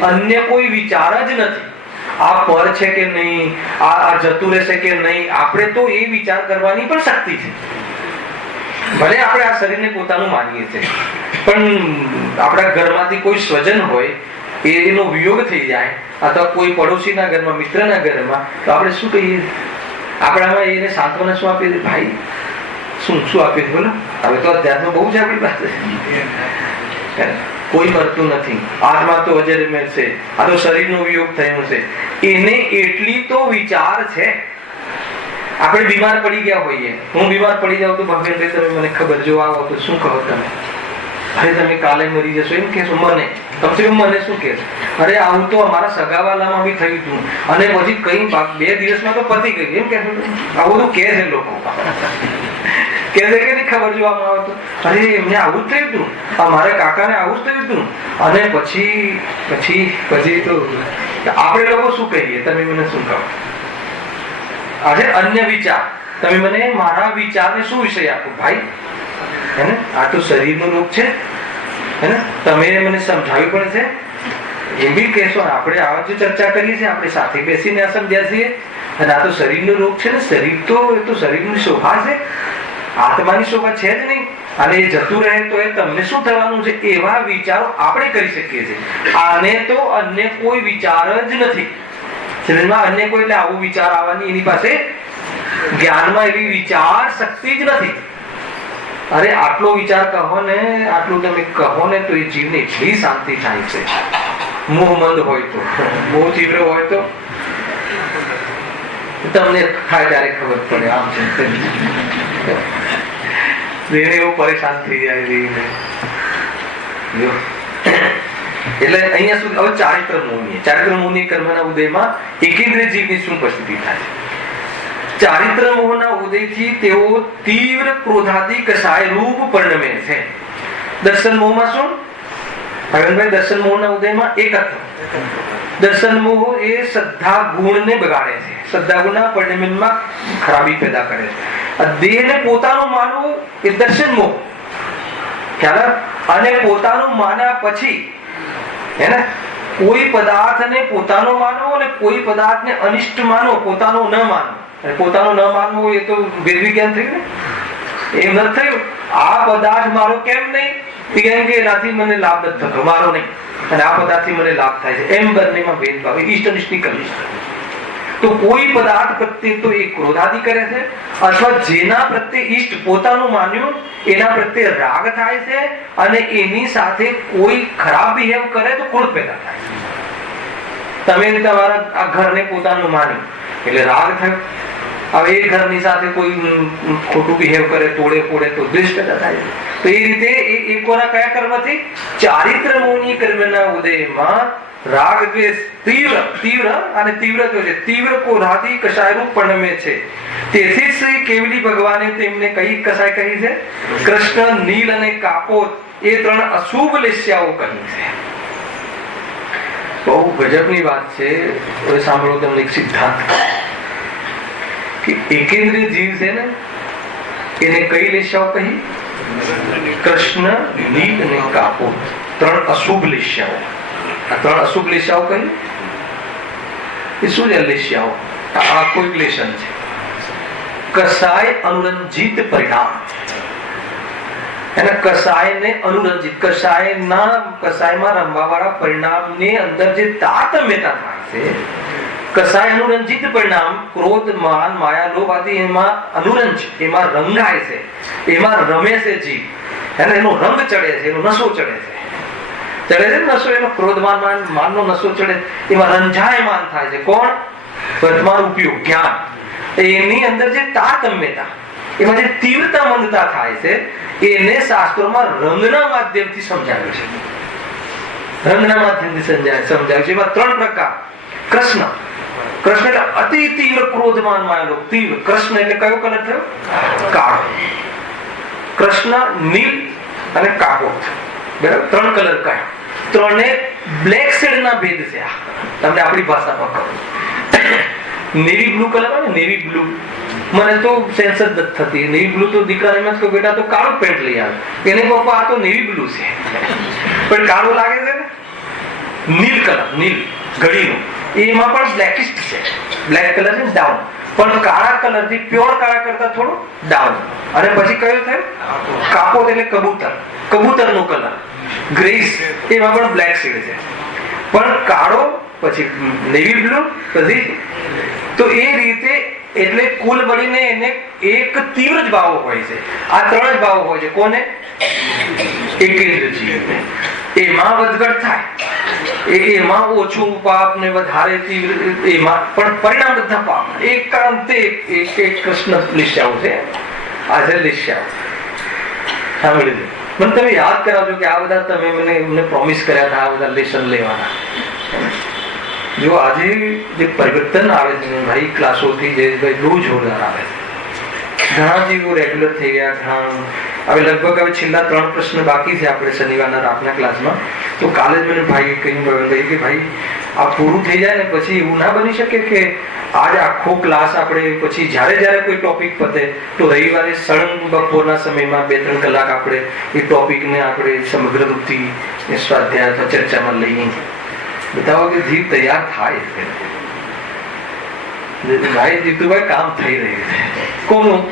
અન્ય કોઈ વિચાર જ નથી. આ પર છે કે નહીં, આ જતું રહેશે કે નહીં, આપણે તો એ વિચાર કરવાની પણ શક્તિ છે. ભલે આપણે આ શરીરને પોતાનું માનીએ છીએ, પણ આપણા ઘરમાંથી કોઈ સ્વજન હોય, એનો વિયોગ થઈ જાય, અથવા કોઈ પડોશીના ઘરમાં, મિત્રના ઘરમાં, તો આપણે શું કહીએ? આપણામાં એને સાંત્વના શું આપીએ? ભાઈ શું આપીએ? બોલો. હવે તો અધ્યાત્મ બહુ છે આપણી પાસે. કોઈ મરતું નથી, આત્મા તો અજર છે, આ તો શરીરનો વિયોગ થયો છે. એને એટલી તો વિચાર છે. આપણે બીમાર પડી ગયા હોઈએ, હું બીમાર પડી જાઉં તો ભગવાન તમે મને ખબર જો આવો તો શું કહો તમે? અરે તમે કાલે મરી જશો એમ કહેશો મને? મને શું કે? અરે આવું તો અમારા સગાવાલામાં બી થયું હતું, અને પછી કઈ 2 દિવસમાં તો પતી ગયું એમ કે. આવું તો કે છે લોકો, કે છે કે નહીં ખબર જોવામાં આવે તો, અરે એમને આવું જ થયું હતું, અમારા કાકાને આવું જ થયું હતું, અને પછી તો આપણે લોકો શું કહીએ? તમે મને શું કહો? આજે અન્ય વિચાર, તમે મને મારા વિચારને શું વિષય આપો ભાઈ? હે ને, આ તો શરીરનો રોગ છે, હે ને, તમે મને સમજાવ્યું પણ છે, એમ બી કહેશો. આપણે આ જે ચર્ચા કરીએ છીએ, આપણે સાથે બેસીને આ સમજ્યા છીએ, અને આ તો શરીરનો રોગ છે ને. શરીર તો એ તો શરીરની શોભા છે, આત્માની શોભા છે જ નહીં. અને એ જતું રહે તો એ તમને શું થવાનું છે? એવા વિચારો આપણે કરી શકીએ છીએ. આને તો અન્ય કોઈ વિચાર જ નથી. શરીરમાં અન્ય કોઈ, એટલે આવો વિચાર આવવાની એની પાસે જ્ઞાનમાં એવી વિચાર શક્તિ જ નથી. અરે આટલો વિચાર કહો ને, આટલું તમે કહો ને, તો એ જીવને એટલી શાંતિ થાય છે. મોહમંદ હોય તો, મોહ તીવ્ર હોય તો તમને થાય ત્યારે ખબર પડે આમ છે, એવું પરેશાન થઈ જાય. એટલે અહીંયા સુધી હવે ચારિત્ર મોહની કર્મના ઉદયમાં એકેન્દ્ર જીવની શું પરિસ્થિતિ થાય? ચારિત્ર મોહના ઉદયથી તેઓ તીવ્ર ક્રોધાદી કસાય રૂપ પરિણમે છે. દર્શન મોહમાં શું? ભાઈ દર્શન મોહના ઉદયમાં એકત્વ. દર્શન મોહ એ શ્રદ્ધા ગુણને બગાડે છે, શ્રદ્ધા ગુણના પરિણમનમાં ખરાબી પેદા કરે છે. દેહને પોતાનું માનવું એ દર્શન મોહ. ખ્યાલ? અને પોતાનું માન્યા પછી હે ને, કોઈ પદાર્થને પોતાનો માનવો અને કોઈ પદાર્થને અનિષ્ટ માનવો, પોતાનો ન માનવો. પોતાનું ન માનવું એ તો વેદવિજ્ઞાન થયું ને, એમ નથી થયું. આ પદાર્થ મારો કેમ નહીં? કેમ કે એનાથી મને લાભ નથી થતો, મારો નહીં. અને આ પદાર્થથી મને લાભ થાય છે, એમ બંનેમાં ભેદભાવ, ઈષ્ટ અનિષ્ટની કનિષ્ઠ. તો કોઈ પદાર્થ પ્રત્યે તો એ ક્રોધાદિ કરે છે, અથવા જેના પ્રત્યે ઈષ્ટ પોતાનું માન્યું એના પ્રત્યે રાગ થાય છે, અને એની સાથે કોઈ ખરાબ બિહેવ કરે તો ક્રોધ પેદા થાય છે. તમે તમારા આ ઘરને પોતાનું માન્યું એટલે રાગ થયો. હવે એ ઘરની સાથે કોઈ ખોટું બિહેવ કરે, તોડે ફોડે તો દ્વેષ પેદા થાય. તો એ રીતે એ કોના કયા કર્મથી? ચારિત્ર મોની કર્મના ઉદયમાં રાગ દ્વેષ તીવ્ર અને તીવ્ર તો છે, તીવ્ર ક્રોધાદિ કષાયરૂપ પરિણમે છે. તેથી શ્રી કેવલી ભગવાને તેમને કઈ કષાય કહી છે? કૃષ્ણ, નીલ અને કાપોત એ ત્રણ અશુભ લેસ્યાઓ કહી છે. બહુ ગજબની વાત છે. હવે સાંભળો તમને એક સિદ્ધાંત કે એકેન્દ્રિય જીવ છે ને એને કઈ લેસ્યાઓ કહી? કૃષ્ણ, નીલ અને કાપોત ત્રણ અશુભ લેસ્યાઓ. આ ત્રણ અશુભ લેસ્યાઓ કહી. એ શું છે લેસ્યાઓ? આ કોઈ ક્લેશન છે. કસાય અનુરંજિત પરિણામ. એના કસાયને અનુરંજિત, કસાયમાં રમવા વાળા પરિણામની અંદર જે તારતમ્યતા થાય છે, કસાય અનુરંજિત પરિણામ, ક્રોધ, માન, માયા, લોભ આદિ એમાં અનુરંજ, એમાં રંગાય છે, એમાં રમે છે જીવ. એનો રંગ ચડે છે, એનો નશો ચડે છે નશો, એનો ક્રોધમાન માનનો નશો ચડે, એમાં રંજાયમાન થાય છે. કોણ? વર્તમાન ઉપયોગ, જ્ઞાન. એની અંદર જે તારતમ્યતા, એમાં જે તીવ્રતા મંદતા થાય છે, એને શાસ્ત્રોમાં રંગના માધ્યમથી સમજાવ્યું છે. રંગના માધ્યમથી સમજાવ્યું છે. એમાં ત્રણ પ્રકાર. કૃષ્ણ એટલે અતિ તીવ્ર ક્રોધમાન માયેલો તીવ્ર. કૃષ્ણ એટલે કયો કલર થયો? કાળો. કૃષ્ણ, નીલ અને કાપોત. બરાબર, ત્રણ કલર કયા? ત્રણે બ્લેક શેડ ના ભેદ છે. તમને આપણી ભાષામાં કહું, નેવી બ્લુ કલર આવે ને, નેવી બ્લુ, મને તો સેન્સ જ નથી થતી. નેવી બ્લુ તો દીકરાને એમ જ કહું, બેટા તો કાળું પેન્ટ લઈ આવે. એને પપ્પા આ તો નેવી બ્લુ છે, પણ કાળું લાગે છે ને. નીલ કલર, નીલ ઘડીનું, એમાં પણ બ્લેકિસ્ટ છે, બ્લેક કલર છે ડાઉન, પણ કાળા કલર થી પ્યોર કાળા કરતા થોડું ડાઉન. અને પછી કયો થયો? કાપોત એટલે કબૂતર, કબૂતરનો કલર ગ્રેસ, એમાં પણ બ્લેક શેડ છે, પણ કાળો, પછી નેવી બ્લુ, પછી તો એ રીતે. એટલે કુલ મળીને એને એક તીવ્ર જ ભાવો હોય છે. આ ત્રણ જ ભાવો હોય છે. કોને? એકેન્દ્ર જીવને. એમાં વધઘટ થાય, એમાં ઓછું પાપ ને વધારે તીવ્ર, એમાં પણ પરિણામ બધા પાપ. એકાંતે એક કૃષ્ણ લેસ્યાઓ છે. આ છે લેસ્યાઓ. સાંભળી લો. મને તમે યાદ કરાવજો કે આ બધા તમે મને પ્રોમિસ કર્યા હતા આ બધા લેસન લેવાના. જો આજે જે પરિવર્તન આવે છે ભાઈ ક્લાસોથી, જે બહુ જોરદાર આવે છે. ઘણા જીવો રેગ્યુલર થઈ ગયા. ઘણા હવે લગભગ હવે છેલ્લા 3 પ્રશ્ન બાકી છે આપણે શનિવારના રાતના ક્લાસમાં. તો કાલે જ મને ભાઈ કહ્યું કે ભાઈ આ પૂરું થઈ જાય ને પછી એવું ના બની શકે કે આજ આખો ક્લાસ આપણે પછી જ્યારે કોઈ ટોપિક પતે તો રવિવારે સળંગ બપોરના સમયમાં 2-3 કલાક આપણે એ ટોપિકને આપણે સમગ્ર રૂપથી સ્વાધ્યાય અથવા ચર્ચામાં લઈએ. બતાવો કે જીવ તૈયાર થાય. ભાઈ જીતુભાઈ કામ થઈ રહ્યું છે. કોનું?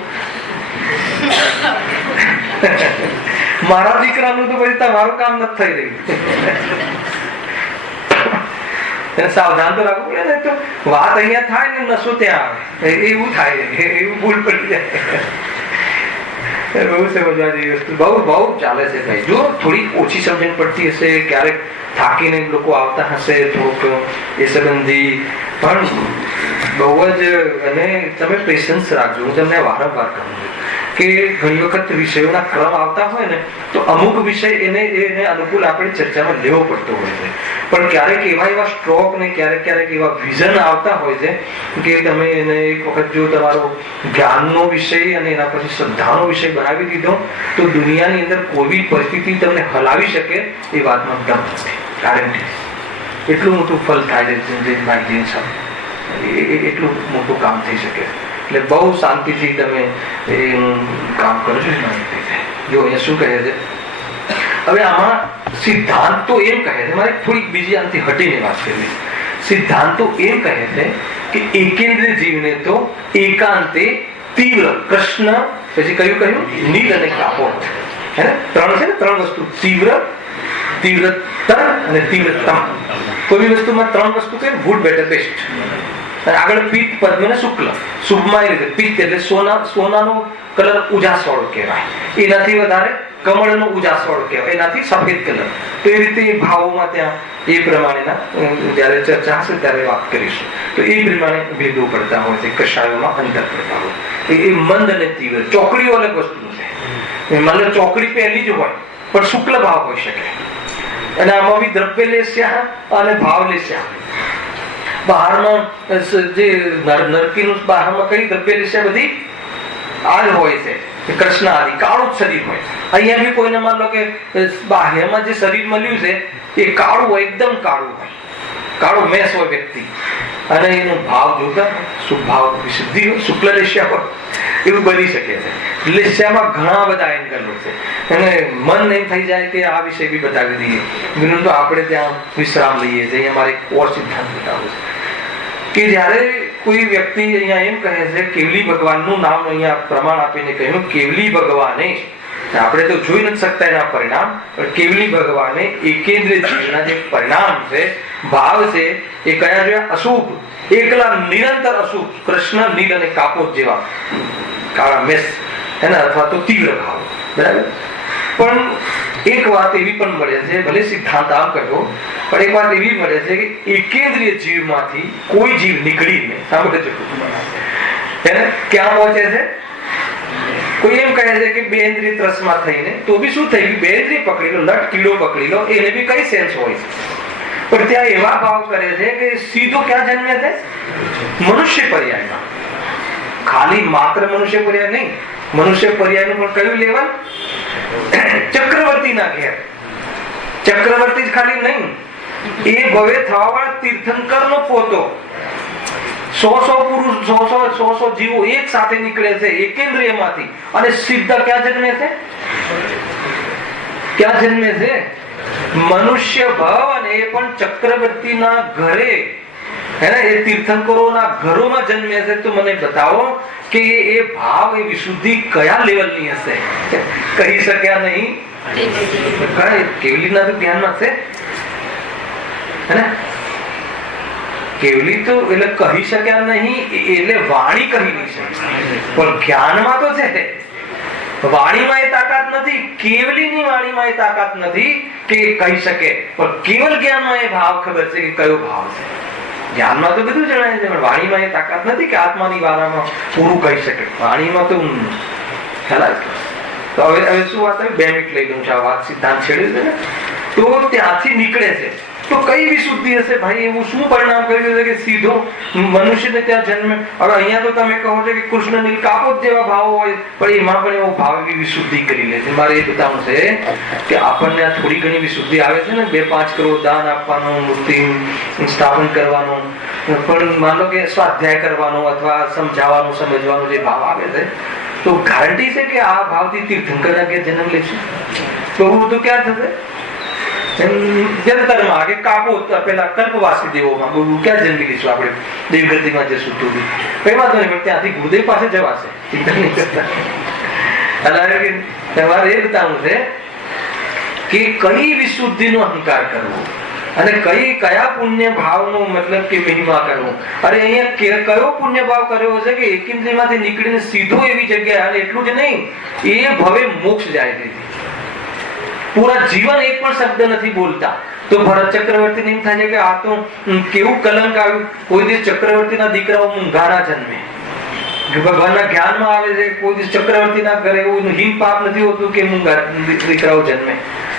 મારા દીકરાનું તો પછી તમારું કામ નથી થઈ રહ્યું. સાવધાન તો રાખવું પડે ને. તો વાત અહીંયા થાય ને નશો ત્યાં આવે, એવું થાય, એવું ભૂલ પડી જાય. બહુ સમજવા જેવી વસ્તુ બહુ ચાલે છે ભાઈ. જો થોડી ઓછી સમજણ પડતી હશે, ક્યારેક થાકીને લોકો આવતા હશે થોડુંક એ સંબંધી, પણ બહુ જ. અને તમે પેશન્સ રાખજો. હું તમને વારંવાર કહું કે ઘણી વખત વિષયોના ક્રમ આવતા હોય ને તો અમુક વિષય એને અનુકૂળ આપણે ચર્ચામાં લેવો પડતો હોય છે. પણ ક્યારેક એવા સ્ટ્રોક ને ક્યારેક એવા વિઝન આવતા હોય છે કે તમે એને એક વખત જો તમારો જ્ઞાનનો વિષય અને એના પછી શ્રદ્ધાનો વિષય બનાવી દીધો તો દુનિયાની અંદર કોઈ બી પરિસ્થિતિ તમને હલાવી શકે એ વાતમાં દમ નથી, ગારંટી. એટલું મોટું ફલ થાય છે એટલું મોટું કામ થઈ શકે. એટલે બહુ શાંતિથી તમે એનું કામ કરજો. જો અહીંયા શું કહે છે હવે આમાં? સિદ્ધાંત તો એમ કહે છે, મારે થોડીક બીજી આનાથી હટીને વાત કરવી. સિદ્ધાંતો એમ કહે છે કે એકેન્દ્રિય જીવને તો એકાંતે તીવ્ર કૃષ્ણ, પછી કયું નીલ અને કાપોત, હે ને? 3 છે ને, 3 વસ્તુ. તીવ્ર તર્ક અને તીવ્રતા. કોઈ બી વસ્તુમાં 3 વસ્તુ છે, ગુડ, બેટર, બેસ્ટ. અને આગળ પિત્ત, પદ્મ અને શુક્લ. શુભમાં એ રીતે પિત્ત એટલે સોનાનો કલર ઉજાસવાળો કહેવાય, એનાથી વધારે કમળનો ઉજાસવાળો કહેવાય, એનાથી સફેદ કલર. તો એ રીતે ભાવોમાં ત્યાં એ પ્રમાણેના જયારે ચર્ચા હશે ત્યારે વાત કરીશું. તો એ પ્રમાણે ભેદો પડતા હોય છે, કષાયોમાં અંતર પડતા હોય. એ મંદ અને તીવ્ર. ચોકડીઓ અલગ વસ્તુ છે. મતલબ ચોકડી પહેલી જ હોય પણ શુક્લ ભાવ હોઈ શકે, અને આમાં બી દ્રવ્ય લેસ્યા અને ભાવ લેસ્યા. બહારમાં જે નરકીનું બહારમાં કઈ દ્રવ્ય લેસ્યા બધી આ જ હોય છે, કૃષ્ણ આદિ કાળું શરીર હોય. અહીંયા બી કોઈને માન લો કે બાહ્યમાં જે શરીર મળ્યું છે એ કાળું હોય, એકદમ કાળું હોય, કાળો મેસ હોય વ્યક્તિ, અને એનો ભાવ જોતા શુભ ભાવ વિશુદ્ધિ હોય, શુક્લ લેસ્યા હોય, એવું બની શકે છે. લેસ્યામાં ઘણા બધા એંગલો છે, અને મન એમ થઈ જાય કે આ વિષય બી બતાવી દઈએ. બીજું તો આપણે ત્યાં વિશ્રામ લઈએ છીએ. અહીંયા મારે એક ઓર સિદ્ધાંત બતાવું છે કે જયારે કોઈ વ્યક્તિ અહીંયા એમ કહે છે કેવલી ભગવાનનું નામ અહીંયા પ્રમાણ આપીને કહ્યું કેવલી ભગવાને, આપણે તો જોઈ નથી શકતા એના પરિણામ, પણ કેવલી ભગવાને એકેન્દ્રિય જીવના જે પરિણામ છે, ભાવ છે, એ કયા જોયા? અશુભ, એકલા નિરંતર અશુભ, કૃષ્ણ, નીલ અને કાપોત જેવા કાળા મેસ, એના અથવા તો તીવ્ર ભાવ. બરાબર. પણ એક વાત એવી પણ મળે છે, ભલે સિદ્ધાંત આમ કહ્યો, પણ એક વાત એવી મળે છે કે એકેન્દ્રિય જીવમાંથી કોઈ જીવ નીકળીને સાંભળજો એને ક્યાં પહોંચે છે? કોઈ એમ કહે છે કે બેન્દ્રિય ત્રસમાં થઈને, તો બી શું થઈ ગયું? બેન્દ્રિય પકડી લો, લટ કીડો પકડી લો, એને બી કઈ સેન્સ હોય છે, પણ ત્યાં એવા ભાવ કરે છે કે સીધો ક્યાં જન્મે છે? મનુષ્ય પર્યાયમાં. ખાલી માત્ર મનુષ્ય પર્યાય નહીં, મનુષ્ય પર્યાયનું પણ કયું લેવલ? ચક્રવર્તી ના ઘેર. ચક્રવર્તી જ ખાલી નહીં, એ ભવે થવા વાળા તીર્થંકર નો પોતો. 100 પુરુષ, 100 જીવો એક સાથે નીકળે છે એકેન્દ્રિયમાંથી, અને સીધા ક્યાં જન્મે છે? ક્યાં જન્મે છે? મનુષ્ય ભાવ, અને એ પણ ચક્રવર્તીના ઘરે, એ તીર્થંકરોના ઘરોમાં જન્મે છે. તો મને બતાવો કે એ ભાવ, એ વિશુદ્ધિ કયા લેવલની હશે? કહી શક્યા નહીં. કેવલીના તો ધ્યાનમાં છે, કેવલી તો એટલે કહી શક્યા નહીં, એટલે વાણી કહી નહીં શકે, પણ જ્ઞાનમાં તો છે. વાણીમાં એ તાકાત નથી, કેવલીની વાણીમાં એ તાકાત નથી કે કહી શકે, પણ કેવલ જ્ઞાનમાં એ ભાવ ખબર છે કે કયો ભાવ છે. જ્ઞાનમાં તો બધું જણાય છે, પણ વાણીમાં એ તાકાત નથી કે આત્માની વારામાં પૂરું કહી શકે. વાણીમાં તો ખ્યાલ આવે. તો હવે શું વાત આવી? 2 મિનિટ લઈ લઉં છું. આ વાત સિદ્ધાંત છેડ્યું છે ને, તો ત્યાંથી નીકળે છે. તો કઈ વિશુદ્ધિ હશે ભાઈ? એવું શું પરિણામ કર્યું છે કે સીધો મનુષ્યને ત્યાં જન્મે? હવે અહીંયા તો તમે કહો છો કે કૃષ્ણ, નીલ, કાપોત જેવા ભાવો હોય, પણ એમાં પણ એવો ભાવ એવી વિશુદ્ધિ કરી લે છે. મારે એ બતાવવું છે કે આપણને આ થોડી ઘણી વિશુદ્ધિ આવે છે ને, 2-5 કરોડ દાન આપવાનું, મૂર્તિ સ્થાપન કરવાનું, પણ માન લો કે સ્વાધ્યાય કરવાનો અથવા સમજાવવાનું, સમજવાનું જે ભાવ આવે છે, તો ગારંટી છે કે આ ભાવથી તીર્થંકરના કે જન્મ લેશે? તો હું તો ક્યાં થશે? જંતરમાં કે કાપોત, પેલા કલ્પવાસી દેવોમાં ક્યાં જન્મી લઈશું આપણે? દેવગતિમાં જશું તો કઈ વાંધો નહીં, પણ ત્યાંથી ગુરુદેવ પાસે જવાશે. તમારે એ બતાવવું છે કે કઈ વિશુદ્ધિનો અહંકાર કરવો અને કયા પુણ્ય ભાવનો મતલબ કે મહિમા કરવો. અરે અહીંયા કયો પુણ્ય ભાવ કર્યો છે કે એકેન્દ્રિયમાંથી નીકળીને સીધો એવી જગ્યાએ, અને એટલું જ નહીં, એ ભવે મોક્ષ જાય છે. પૂરા જીવન એક પણ શબ્દ નથી બોલતા. તો ભરત ચક્રવર્તી એમ થાય છે કે આ તો કેવું કલંક આવ્યું. કોઈ દિવસ ચક્રવર્તીના દીકરાઓ મૂંઘાના જન્મે, ભગવાનના જ્ઞાનમાં આવે છે. કોઈ દિવસ ચક્રવર્તીના ઘરે એવું હિમ પાપ નથી હોતું કે મૂંઘા દીકરાઓ જન્મે,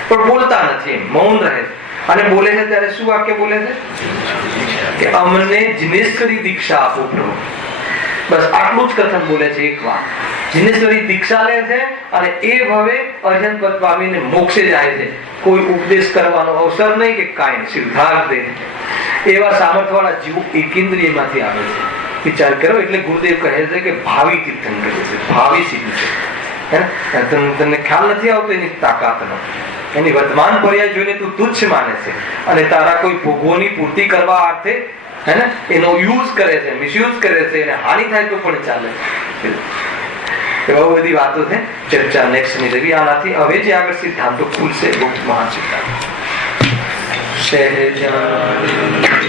પણ બોલતા નથી, મૌન રહે. અને બોલે છે ત્યારે શું વાક્ય બોલે છે કે અમને જિનેશ્વરી દીક્ષા આપો પ્રભુ. બસ આટલું જ કથન બોલે છે. એક વાત, જિનેશ્વરી દીક્ષા લે છે અને એ ભવે અર્જન પદ પામીને મોક્ષે જાય છે. કોઈ ઉપદેશ કરવાનો અવસર નહીં કે કાંઈ સિદ્ધાર્થ દે. એવા સામર્થ્ય વાળા જીવો એકેન્દ્રિયમાંથી આવે છે. વિચાર કરો. એટલે ગુરુદેવ કહે છે કે ભાવિ તીર્થંકર છે, ભાવિ સિદ્ધ છે. તમને ખ્યાલ નથી આવતો એની તાકાતનો. એની વર્તમાન પર્યાય જોઈને તું તુચ્છ માને છે, અને તારા કોઈ ભોગવોની પૂર્તિ કરવા અર્થે એનો યુઝ કરે છે, મિસયુઝ કરે છે, એને હાનિ થાય તો પણ ચાલે. બહુ બધી વાતો છે. ચર્ચા નેક્સ્ટ ની રવિ. આનાથી હવે જે આગળ સિદ્ધાંતો ખુલશે બહુ મહાન સિદ્ધાંત. સહેજાનંદ